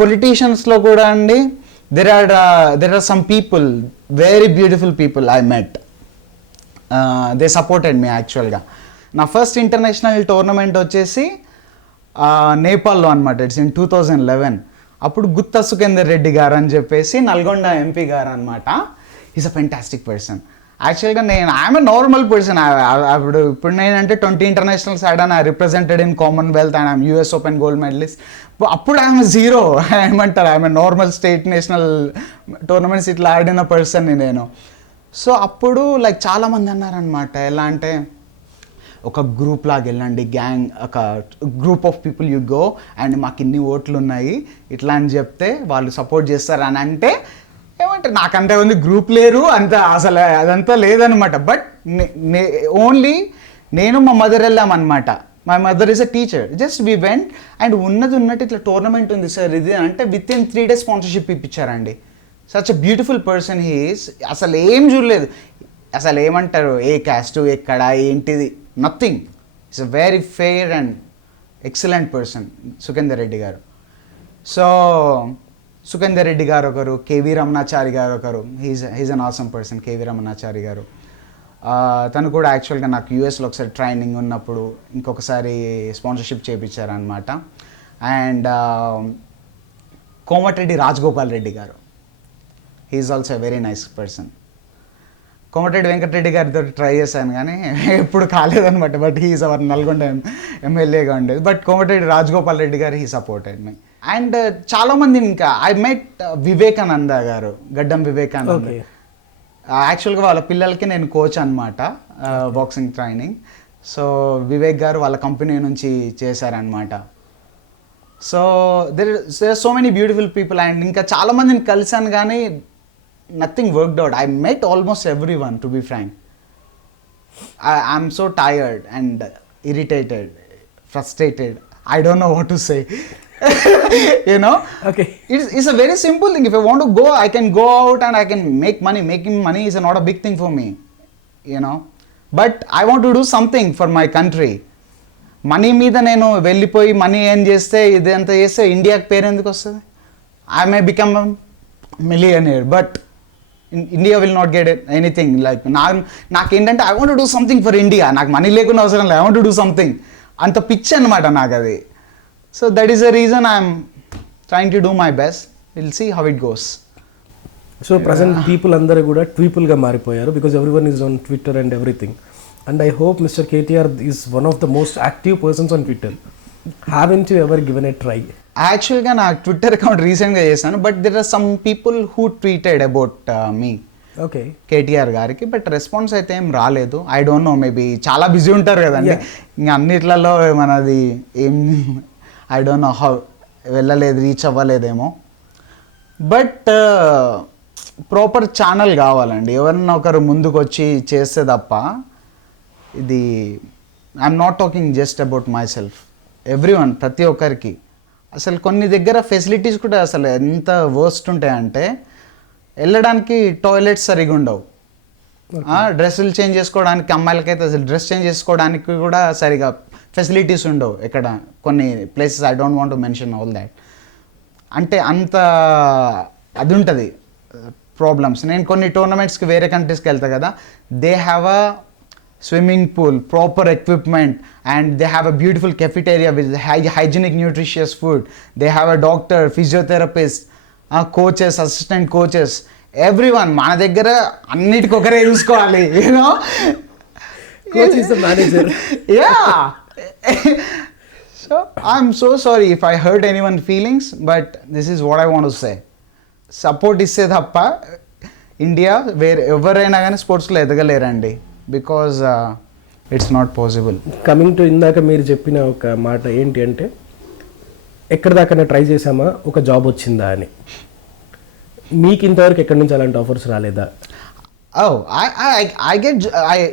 పొలిటీషియన్స్లో కూడా అండి, there are some people, very beautiful people I met. They supported me యాక్చువల్గా. నా ఫస్ట్ ఇంటర్నేషనల్ టోర్నమెంట్ వచ్చేసి నేపాల్లో అనమాట. It's in 2011. అప్పుడు గుత్తా సుఖేందర్ రెడ్డి గారు అని చెప్పేసి నల్గొండ ఎంపీ గారు అనమాట. Is a fantastic person. యాక్చువల్గా ఐఎమ్ ఎ నార్మల్ పర్సన్. ఇప్పుడు నేనంటే 20 ఇంటర్నేషనల్స్ ఆడాను. I represented in Commonwealth and I'm US Open gold medalist. అప్పుడు ఐఎమ్ జీరో, ఏమంటారు, I'm a normal state national tournaments ఇట్లా ఆడిన పర్సన్ని నేను. సో అప్పుడు లైక్ చాలామంది అన్నారనమాట, ఎలా అంటే ఒక గ్రూప్ లాగా వెళ్ళండి, గ్యాంగ్, ఒక group of people you go and మాకు ఇన్ని ఓట్లు ఉన్నాయి ఇట్లా అని చెప్తే వాళ్ళు సపోర్ట్ చేస్తారు అని అంటే, ఏమంటారు, నాకంటే ఉంది గ్రూప్ లేరు అంత, అసలు అదంతా లేదనమాట. బట్ ఓన్లీ నేను మా మదర్ వెళ్ళామన్నమాట. My mother is a teacher. Just we went and ఉన్నట్టు ఇట్లా టోర్నమెంట్ ఉంది సార్ ఇది అంటే విత్ ఇన్ 3 days స్పాన్సర్షిప్ ఇప్పించారండి. Such a beautiful person he is. అసలు ఏం చూడలేదు, అసలు ఏమంటారు ఏ క్యాస్ట్ ఎక్కడ ఏంటిది, nothing. It's a very fair and excellent person Sukhender Reddy గారు. సో సుఖేందర్ రెడ్డి గారు ఒకరు, కేవీ రమణాచారి గారు ఒకరు. He's an awesome person KV Ramanachari గారు. తను కూడా యాక్చువల్గా నాకు యూఎస్లో ఒకసారి ట్రైనింగ్ ఉన్నప్పుడు ఇంకొకసారి స్పాన్సర్షిప్ చేయించారనమాట. అండ్ కోమటిరెడ్డి రాజగోపాల్ రెడ్డి గారు, he is also a very nice person. Komatireddy Venkatreddy గారితో ట్రై చేశాను కానీ ఎప్పుడు కాలేదనమాట. బట్ హీఈస్ అవర్ నల్గొండ ఎమ్మెల్యేగా ఉండేది. బట్ కోమటిరెడ్డి రాజగోపాల్ రెడ్డి గారు హీ సపోర్టెడ్ మీ. అండ్ చాలామంది ఇంకా ఐ మెట్ వివేకానంద గారు, గడ్డం వివేకానంద. యాక్చువల్గా వాళ్ళ పిల్లలకి నేను కోచ్ అనమాట, బాక్సింగ్ ట్రైనింగ్. సో వివేక్ గారు వాళ్ళ కంపెనీ నుంచి చేశారనమాట. So there so many beautiful people. And ఇంకా చాలామందిని కలిసాను కానీ nothing worked out. I met almost every one, to be frank. I'm so tired and irritated, frustrated. I don't know what to say. You know, okay, it's a very simple thing. If I want to go, I can go out and I can make money. Making money is not a big thing for me, you know, but I want to do something for my country. Money మీద నేను వెళ్ళిపోయి money ఏం చేస్తే ఇదంతా చేస్తే ఇండియాకి పేరు ఎందుకు వస్తుంది? I may become millionaire, but India will not get anything. Like నాకేంటంటే I want to do something for India. నాకు మనీ లేకుండా అవసరం లేదు, I want to do something. అంత పిచ్ అనమాట నాకు అది. So that is the reason I'm trying to do my best. Will see how it goes. So present people అందరూ కూడా ట్వీపుల్గా మారిపోయారు, because everyone is on Twitter and everything. And I hope mister KTR is one of the most active persons on Twitter. Haven't you ever given a try? యాక్చువల్గా నా Twitter account రీసెంట్గా చేశాను, but there are some people who tweeted about me, okay, KTR గారికి. But response అయితే ఏం రాలేదు. I don't know, maybe చాలా busy ఉంటారు కదండి ఇంకా అన్నిట్లలో మనది ఏం, ఐ డోంట్ నో హౌ వెళ్ళలేదు, రీచ్ అవ్వలేదేమో. బట్ ప్రాపర్ ఛానల్ కావాలండి, ఎవరన్నా ఒకరు ముందుకు వచ్చి చేస్తే తప్ప. ఇది I'm not talking just about my self, every one, ప్రతి ఒక్కరికి. అసలు కొన్ని దగ్గర ఫెసిలిటీస్ కూడా అసలు ఎంత వర్స్ట్ ఉంటాయంటే వెళ్ళడానికి టాయిలెట్స్ సరిగా ఉండవు. డ్రెస్సులు చేంజ్ చేసుకోవడానికి అమ్మాయిలకైతే అసలు డ్రెస్ చేంజ్ చేసుకోవడానికి కూడా సరిగా ఫెసిలిటీస్ ఉండవు ఎక్కడ కొన్ని places. I don't want to mention all that. అంటే అంత అది ఉంటుంది ప్రాబ్లమ్స్. నేను కొన్ని టోర్నమెంట్స్కి వేరే కంట్రీస్కి వెళ్తాను కదా, they have a swimming pool, proper equipment, and they have a beautiful cafeteria with hygienic nutritious food. They have a doctor, physiotherapist, coaches, assistant coaches, every one. మన దగ్గర అన్నిటికి ఒకరే చూసుకోవాలి, you know. Coach is the manager. Yeah. So I'm so sorry if I hurt any one feelings, but this is what I want to say. Support ఇస్తే తప్ప India వేరే ఎవరైనా కానీ స్పోర్ట్స్లో ఎదగలేరండి, because it's not possible. Coming to ఇందాక మీరు చెప్పిన ఒక మాట ఏంటి అంటే, ఎక్కడి దాకా ట్రై చేసామా ఒక జాబ్ వచ్చిందా అని. మీకు ఇంతవరకు ఎక్కడి నుంచి అలాంటి ఆఫర్స్ రాలేదా? Oh, I get,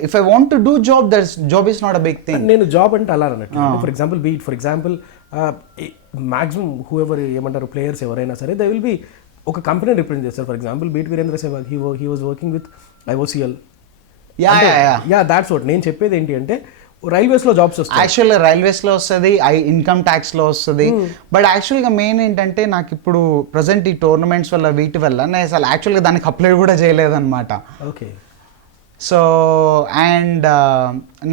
if I want to do job, job is not a big thing. నేను జాబ్ అంటే అలా అన్నట్టు. For example maximum whoever ఏమంటారు ప్లేయర్స్ ఎవరైనా సరే, దే విల్ బి ఒక కంపెనీ రిప్రజెంట్ చేస్తారు. For example beat Virender Sehwag, he was working with IOCL. Yeah that's what నేను చెప్పేది ఏంటి అంటే, రైల్వేస్లో జాబ్స్ వస్తాయి. యాక్చువల్గా రైల్వేస్లో వస్తుంది, ఇన్కమ్ ట్యాక్స్లో వస్తుంది. బట్ యాక్చువల్గా మెయిన్ ఏంటంటే నాకు ఇప్పుడు ప్రజెంట్ ఈ టోర్నమెంట్స్ వల్ల వీటి వల్ల నేను అసలు యాక్చువల్గా దానికి అప్లై కూడా చేయలేదన్నమాట. ఓకే. సో అండ్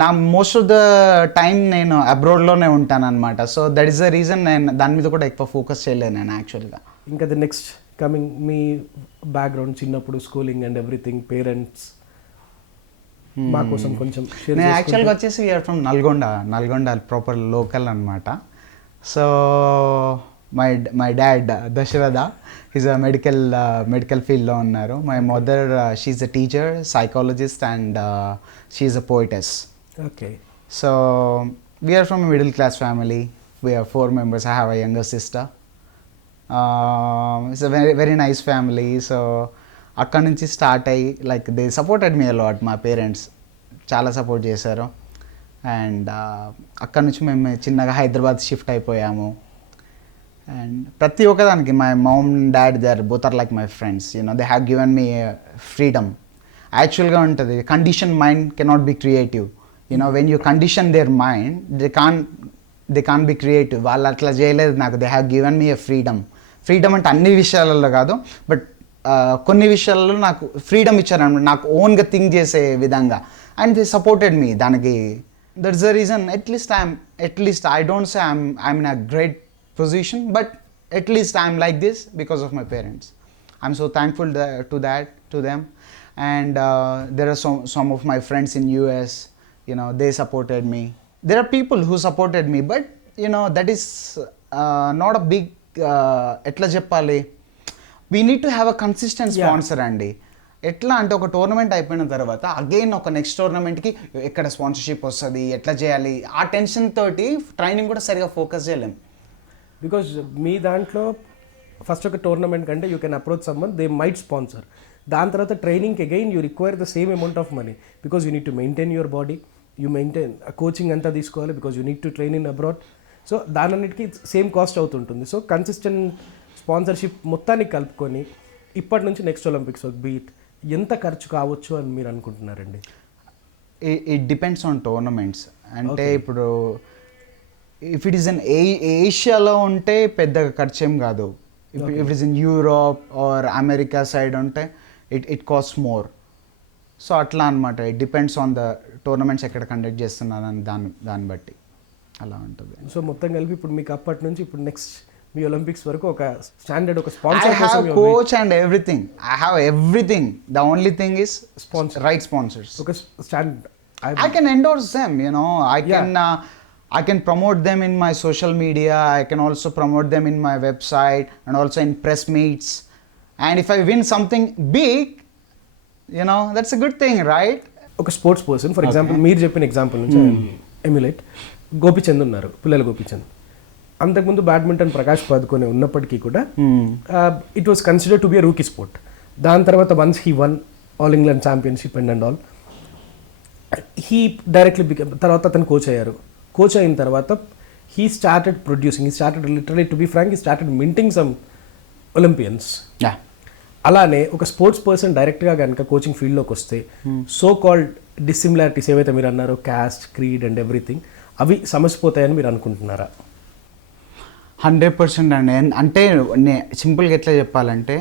నా మోస్ట్ ఆఫ్ ద టైం నేను అబ్రాడ్లోనే ఉంటాను అనమాట. So that is the reason నేను దాని మీద కూడా ఎక్కువ ఫోకస్ చేయలేదు నేను యాక్చువల్గా. ఇంకా ది నెక్స్ట్ కమింగ్ మీ బ్యాక్గ్రౌండ్, చిన్నప్పుడు స్కూలింగ్ అండ్ ఎవ్రీథింగ్, పేరెంట్స్ మా కోసం కొంచెం షేర్. నేను యాక్చువల్గా వచ్చేసి we are from Nalgonda proper local అనమాట. So my dad Dasharatha, is a medical ఫీల్డ్లో ఉన్నారు. My mother, she's a teacher, psychologist, and she's a poetess. Okay. So we are from middle class family. We are 4 members. I have a younger sister. It's a very very nice family. So అక్కడ నుంచి start అయ్యి like they supported me a lot. మా parents చాలా support చేశారు. And అక్కడ నుంచి మేము చిన్నగా హైదరాబాద్ షిఫ్ట్ అయిపోయాము. అండ్ ప్రతి ఒక్కదానికి my mom dad they are both are like my friends they have given me freedom. యాక్చువల్గా ఉంటుంది condition mind cannot be creative. When you condition their mind they can be creative. వాళ్ళు అట్లా చేయలేదు నాకు. They have given me a freedom అంటే అన్ని విషయాలలో కాదు, బట్ కొన్ని విషయాలలో నాకు ఫ్రీడమ్ ఇచ్చారనమాట, నాకు ఓన్గా థింక్ చేసే విధంగా. అండ్ దే సపోర్టెడ్ మీ దానికి. That's the reason at least I don't say I'm in a great position, but at least I'm like this because of my parents. I'm so thankful to them. And there are some of my friends in US, they supported me. There are people who supported me, but that is not a big ఎట్లా చెప్పాలి, we need to have a consistent sponsor అండి. ఎట్లా అంటే ఒక tournament అయిపోయిన తర్వాత again ఒక next టోర్నమెంట్కి ఎక్కడ స్పాన్సర్షిప్ వస్తుంది, ఎట్లా చేయాలి, ఆ టెన్షన్ తోటి ట్రైనింగ్ కూడా సరిగా ఫోకస్ చేయలేం. బికాజ్ మీ దాంట్లో ఫస్ట్ ఒక టోర్నమెంట్ కంటే you can approach someone, they might sponsor. దాని తర్వాత ట్రైనింగ్కి again you require the same amount of money because you need to maintain your body, you maintain coaching అంతా తీసుకోవాలి because you need to train in abroad. So దానన్నిటికీ same cost అవుతుంటుంది. So consistent sponsorship మొత్తానికి కలుపుకొని ఇప్పటి నుంచి next Olympics beat ఎంత ఖర్చు కావచ్చు అని మీరు అనుకుంటున్నారండి? It depends on tournaments. అంటే ఇప్పుడు ఇఫ్ ఇట్ ఈస్ ఇన్ ఏషియాలో ఉంటే పెద్దగా ఖర్చు ఏం కాదు. If it is in Europe are America side ఉంటే ఇట్ కాస్ట్ మోర్. సో అట్లా అనమాట. It depends on the tournaments ఎక్కడ కండక్ట్ చేస్తున్నారని దాన్ని బట్టి అలా ఉంటుంది. సో మొత్తం కలిపి ఇప్పుడు మీకు అప్పటి నుంచి ఇప్పుడు నెక్స్ట్ మీ ఒలింపిక్స్ వరకు ఒక స్టాండర్డ్ ఒక I sponsor have coach and everything. I have everything. The only thing is Sponsor. right sponsors. ఒక standard I can endorse them. I can promote them in my social media. I can also promote them in my website and also in press meets. And if I win something big, that's a good thing, right? ఒక sports person for example మీరు చెప్పిన example నుంచి emulate Gopichand ఉన్నారు, పుల్లెల గోపిచంద్. అంతకుముందు badminton Prakash పాదుకొని ఉన్నప్పటికీ కూడా it was considered to be a rookie sport. దాని తర్వాత once he won all England championship and all, he directly తర్వాత అతను కోచ్ అయ్యారు. కోచ్ అయిన తర్వాత he started producing, he started literally to be frank, he started minting some olympians. అలానే ఒక sports person డైరెక్ట్గా కనుక కోచింగ్ ఫీల్డ్లోకి వస్తే సో కాల్డ్ డిసిమిలారిటీస్ ఏవైతే మీరు అన్నారో క్యాస్ట్, క్రీడ్ అండ్ ఎవ్రీథింగ్, అవి సమసిపోతాయని మీరు అనుకుంటున్నారా? 100% అండి. అంటే సింపుల్గా ఎట్లా చెప్పాలంటే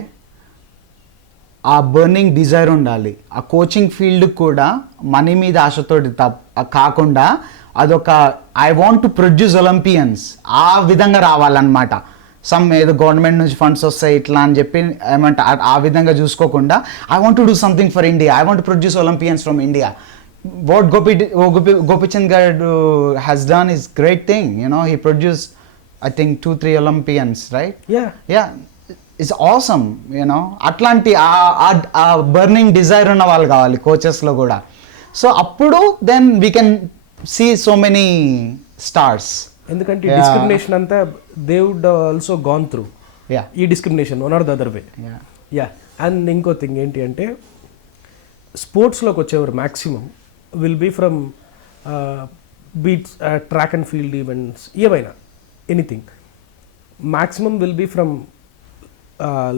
ఆ బర్నింగ్ డిజైర్ ఉండాలి. ఆ కోచింగ్ ఫీల్డ్ కూడా మనీ మీద ఆశతోటి కాకుండా అదొక I want to produce Olympians ఆ విధంగా రావాలన్నమాట. ఏదో గవర్నమెంట్ నుంచి ఫండ్స్ వస్తాయి ఇట్లా అని చెప్పి ఏమంటే ఆ విధంగా చూసుకోకుండా I want to do something for India, I want to produce Olympians from India. What Gopichand Gadu has done is great thing. He produced I think 2-3 Olympians, right? Yeah, it's awesome. అట్లాంటి ఆ burning desire ఉన్న వాళ్ళు కావాలి కోచెస్లో కూడా. So అప్పుడు then we can see so many stars. ఎందుకంటే discrimination అంతా they would also gone through ఈ discrimination one or the other way. And ఇంకో థింగ్ ఏంటి అంటే స్పోర్ట్స్లోకి వచ్చేవారు maximum will be from beats track and field events ఏవైనా anything, maximum will be from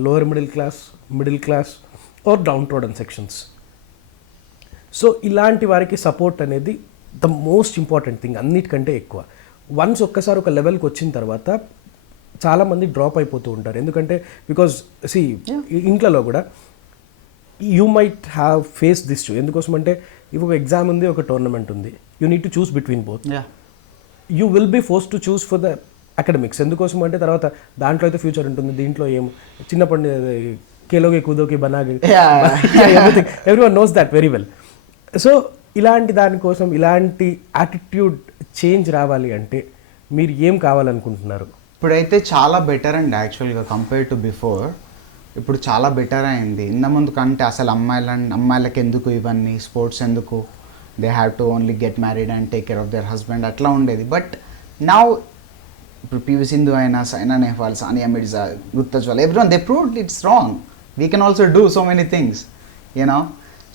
lower middle class or down trodden sections. So ఇలాంటి వారికి support అనేది the most important thing అన్నిటికంటే ఎక్కువ. వన్స్ ఒక్కసారి ఒక లెవెల్కి వచ్చిన తర్వాత చాలామంది డ్రాప్ అయిపోతూ ఉంటారు. ఎందుకంటే బికాజ్ ఇంట్లో కూడా you might have face this too. ఎందుకోసం అంటే ఇవి ఒక ఎగ్జామ్ ఉంది, ఒక టోర్నమెంట్ ఉంది, you need to choose between both. You will be force to choose for the academics. ఎందుకోసం అంటే తర్వాత దాంట్లో అయితే ఫ్యూచర్ ఉంటుంది, దీంట్లో ఏమో చిన్నప్పటి కేలోకి కూదోకి బనాగి everyone knows that very well. So ఇలాంటి దానికోసం ఇలాంటి యాటిట్యూడ్ చేంజ్ రావాలి అంటే మీరు ఏం కావాలనుకుంటున్నారు? ఇప్పుడైతే చాలా బెటర్ అండి యాక్చువల్గా కంపేర్ టు బిఫోర్. ఇప్పుడు చాలా బెటర్ అయింది. ఇంత ముందు కంటే అసలు అమ్మాయిలకి ఎందుకు ఇవన్నీ స్పోర్ట్స్ ఎందుకు, they have to only get married and take care of their husband అట్లా ఉండేది. బట్ నౌ ఇప్పుడు పివి సింధు అయినా, Saina Nehwal, Sania Mirza, Gutta Jwala, everyone they proved it's wrong. We can also do so many things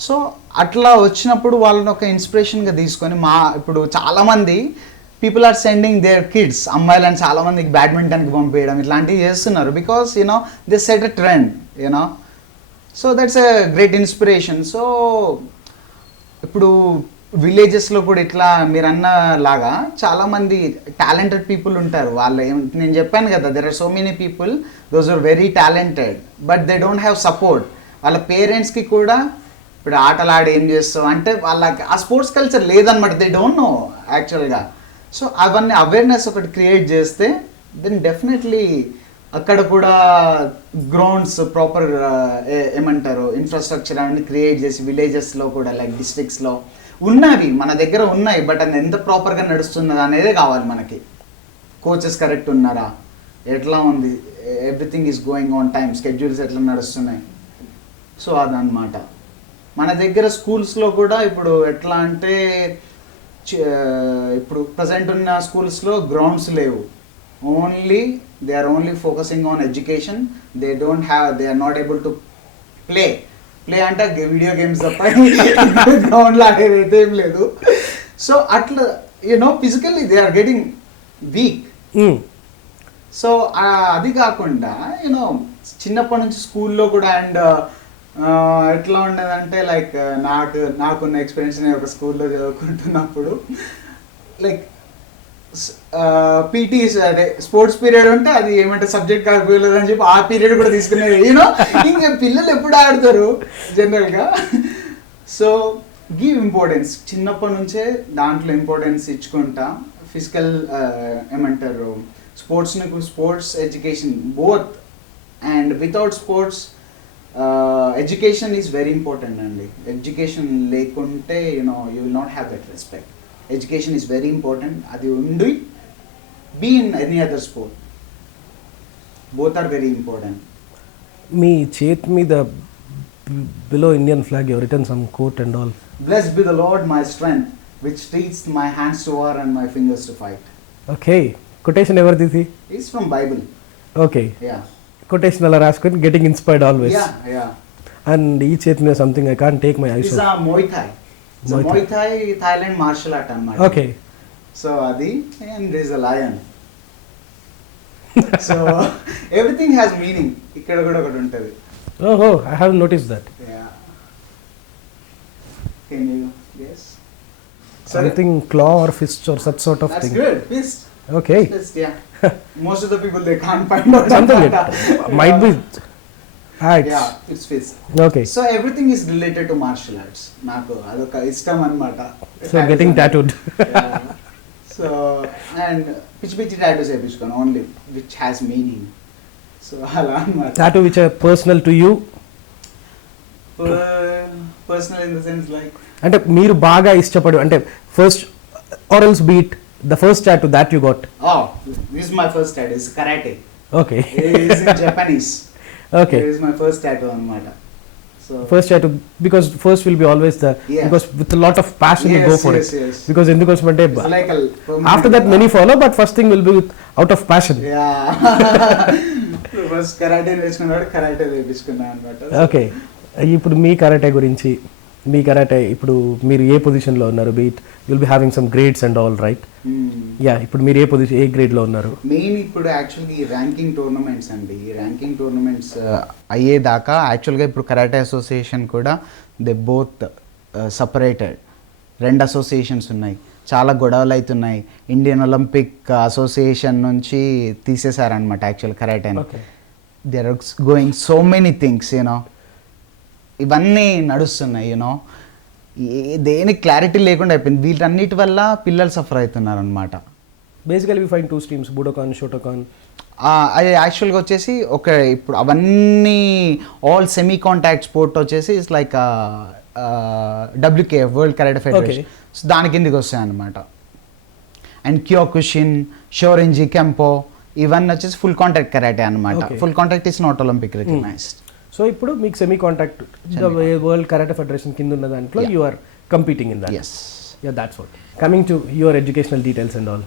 so అట్లా వచ్చినప్పుడు వాళ్ళని ఒక ఇన్స్పిరేషన్గా తీసుకొని ఇప్పుడు చాలామంది people are sending their kids, అమ్మాయిలను చాలా మందికి బ్యాడ్మింటన్కి పంపించడం ఇట్లాంటివి చేస్తున్నారు. Because you know they set a trend you know. So that's a great inspiration. So ఇప్పుడు విలేజెస్లో కూడా ఇట్లా మీరు అన్న లాగా చాలామంది టాలెంటెడ్ పీపుల్ ఉంటారు. నేను చెప్పాను కదా, there are so many people those are very talented but they don't have support. వాళ్ళ పేరెంట్స్కి కూడా ఇప్పుడు ఆటలు ఆడి ఏం చేస్తావు అంటే వాళ్ళకి ఆ స్పోర్ట్స్ కల్చర్ లేదనమాట. దే డోంట్ నో యాక్చువల్గా. సో అవన్నీ అవేర్నెస్ ఒకటి క్రియేట్ చేస్తే దెన్ డెఫినెట్లీ అక్కడ కూడా గ్రౌండ్స్ ప్రాపర్ ఏమంటారు ఇన్ఫ్రాస్ట్రక్చర్ అవన్నీ క్రియేట్ చేసి విలేజెస్లో కూడా లైక్ డిస్ట్రిక్ట్స్లో ఉన్నవి మన దగ్గర ఉన్నాయి. బట్ అది ఎంత ప్రాపర్గా నడుస్తున్నది అనేదే కావాలి మనకి. కోచెస్ కరెక్ట్ ఉన్నారా, ఎట్లా ఉంది, everything is going on time, schedules ఎట్లా నడుస్తున్నాయి. సో అదనమాట. మన దగ్గర స్కూల్స్లో కూడా ఇప్పుడు ఎట్లా అంటే ఇప్పుడు ప్రజెంట్ ఉన్న స్కూల్స్లో గ్రౌండ్స్ లేవు. They are only focusing on education. They are not able to play అంటే వీడియో గేమ్స్ తప్ప గ్రౌండ్లో ఆడేది అయితే ఏం లేదు. సో అట్లా you know physically they are getting weak. So అది కాకుండా యూనో చిన్నప్పటి నుంచి స్కూల్లో కూడా అండ్ ఎట్లా ఉండదంటే లైక్ నాకున్న ఎక్స్పీరియన్స్, నేను ఒక స్కూల్లో చదువుకుంటున్నప్పుడు లైక్ పీటీ అదే స్పోర్ట్స్ పీరియడ్ ఉంటే అది ఏమంటే సబ్జెక్ట్ కాకపోలేదు అని చెప్పి ఆ పీరియడ్ కూడా తీసుకునేది యూనో. ఇంకా పిల్లలు ఎప్పుడు ఆడతారు జనరల్గా. సో గివ్ ఇంపార్టెన్స్ చిన్నప్పటి నుంచే దాంట్లో ఇంపార్టెన్స్ ఇచ్చుకుంటా. ఫిజికల్ ఏమంటారు sports education both. And without sports education is very important అండి. ఎడ్యుకేషన్ లేకుంటే you know you will not have that respect. Education is very important. అది ఉండి be in any other sport, both are very important. మీ చేతి మీద below Indian flag you written some quote and all. Blessed be the Lord my strength, which teaches my hands to war and my fingers to fight. Okay, quotation ఎవరిది ఇది? It's from Bible. Okay, Yeah. Quotation అలా రాసుకొని getting inspired always. Yeah. And ఈ చేతి మీద something I can't take my eyes It's of. a Muay Thai. It's a Muay Thai Thailand martial art అన్నమాట. Okay, So adi and there is a lion. So everything has meaning. ఇక్కడ కూడా ఒకటి ఉంటది. ఓహో, I have notice that. Yeah. Can you guess? Something claw or fist or such sort of That's thing. good. Fist. Okay, Fist, yeah. Most of the people they can't find out. Something might be Yeah, it's fist. Okay. So everything is related to martial arts. నాకు అదొక ఇష్టం అన్నమాట. So getting tattooed. So and పిచ్చి tattoos వేయించుకోను only which has meaning. So అలా అన్నమాట. Tattoo which are personal to you. Personal in the sense like అంటే మీరు బాగా ఇష్టపడు అంటే first or else be it the first tattoo that you got. this is my first tattoo. It's karate. Okay, It is in Japanese. Okay. It is my first tattoo అన్నమాట. So First tattoo because first will be always the Yeah. because with a lot of passion you go for yes, it. yes. Because ఎందుకోసం అంటే it's like a after that many follow but first thing will be with out of passion. Yeah. First karate నేర్చుకున్నాడు, karate వేయించుకున్నా అన్నమాట. Okay, ఇప్పుడు మీ karate గురించి, మీ karate ఇప్పుడు మీరు ఏ పొజిషన్లో ఉన్నారు? Beat will be having some grades and all right. Yeah, ఇప్పుడు మీరు ఏ గ్రేడ్లో ఉన్నారు? మెయిన్ ఇప్పుడు యాక్చువల్గా ఈ ర్యాంకింగ్ టోర్నమెంట్స్ అండి. ఈ ర్యాంకింగ్ టోర్నమెంట్స్ అయ్యేదాకా యాక్చువల్గా ఇప్పుడు కరాటే అసోసియేషన్ కూడా దే బోత్ సపరేటెడ్. 2 అసోసియేషన్స్ ఉన్నాయి. చాలా గొడవలు అవుతున్నాయి. ఇండియన్ ఒలింపిక్ అసోసియేషన్ నుంచి తీసేశారనమాట యాక్చువల్ కరాటేని. There are going so many things you know. ఇవన్నీ నడుస్తున్నాయి యూనో. దేనికి క్లారిటీ లేకుండా అయిపోయింది. వీటన్నిటి వల్ల పిల్లలు సఫర్ అవుతున్నారు అనమాట. Basically we find 2 streams, Budokan, Shotokan. అది యాక్చువల్గా వచ్చేసి ఒక ఇప్పుడు అవన్నీ ఆల్ సెమీ కాంటాక్ట్ స్పోర్ట్ వచ్చేసి it's like WKF world karate federation. So దాని కిందకి వస్తాయి అనమాట. అండ్ క్యోకుషిన్, షోరెంజీ, కెంపో ఇవన్నీ వచ్చేసి ఫుల్ కాంటాక్ట్ కరాటే అనమాట. Full contact is not Olympic recognized. So ఇప్పుడు మీకు semi contact world karate federation కింద ఉన్న దాంట్లో you are competing in that. Yes, yeah, that's what. Coming to your educational details and all.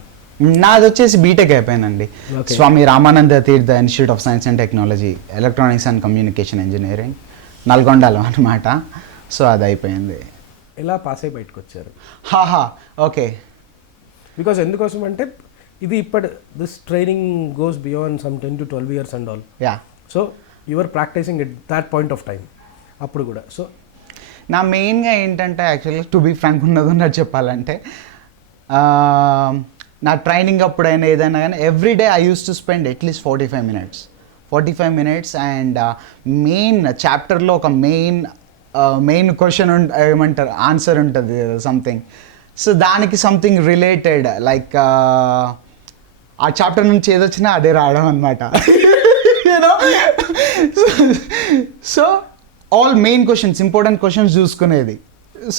నాది వచ్చేసి BTech అయిపోయిందండి. Swami Ramananda Tirtha institute of science and technology, electronics and communication engineering, నల్గొండలో అనమాట. So అది అయిపోయింది. ఎలా పాస్ అయి బయటకు వచ్చారు? ఓకే. బికాస్ ఎందుకోసం అంటే ఇది ఇప్పటి this training goes beyond some 10 to 12 years and all. Yeah. So your practising at that point of time అప్పుడు కూడా. సో నా మెయిన్గా ఏంటంటే యాక్చువల్లీ టు బీ ఫ్రాంక్ ఉన్నది చెప్పాలంటే నా ట్రైనింగ్ అప్పుడైనా ఏదైనా కానీ everyday I use to spend at least 45 minutes and main చాప్టర్లో ఒక మెయిన్ క్వశ్చన్ ఏమంటారు ఆన్సర్ ఉంటుంది సంథింగ్. సో దానికి సంథింగ్ రిలేటెడ్ లైక్ ఆ చాప్టర్ నుంచి ఏదొచ్చినా అదే రావడం అనమాట. So all main questions important questions చూసుకునేది.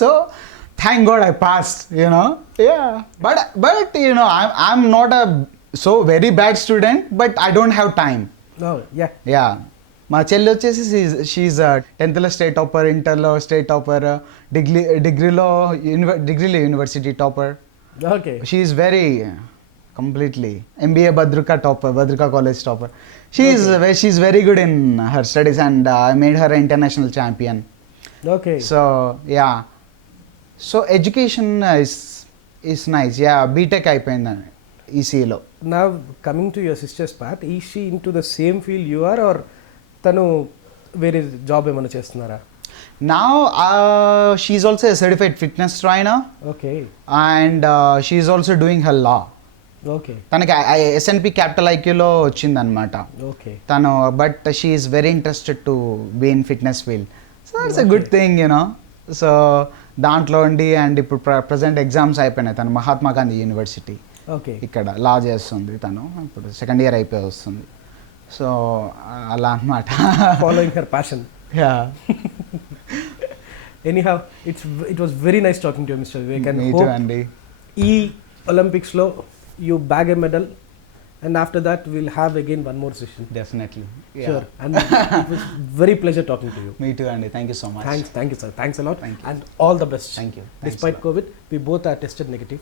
So thank God I passed but I'm not a so very bad student but I don't have time. Yeah. మా చెల్లి వచ్చేసి షీఈ్ 10th స్టేట్ టాపర్, ఇంటర్లో స్టేట్ టాపర్, డిగ్రీలో university topper. Okay. She is very completely MBA Badrika college topper. She's very good in her studies and I made her an international champion. Okay. So yeah, so education is nice. Yeah, BTech అయిపోయింది ECE లో. Now coming to your sister's part, is she into the same field you are or తను వేరే job ఏమైనా చేస్తున్నారా? Now she's also a certified fitness trainer. Okay. And she's also doing her law. Okay. తనకి SNP capital IQలో వచ్చిందనమాట. Okay. తను but she is very interested to be in fitness field. So that's a good thing so దాంట్లో ఉండి and ఇప్పుడు present exams అయిపోయినాయి. తను Mahatma Gandhi university okay ఇక్కడ లా చేస్తుంది. తను ఇప్పుడు 2nd year అయిపోయి వస్తుంది. సో అలా అనమాట. Following her passion. Yeah. Anyhow it was very nice talking to you mister Vivek and me two అండి. ఈ ఒలింపిక్స్లో you bag a medal and after that we'll have again one more session. Definitely. Yeah. Sure. And it was very pleasure talking to you. Me too Andy. Thank you so much. Thank you sir. Thanks a lot. Thank you. And all the best. Thank you. Despite COVID, we both are tested negative.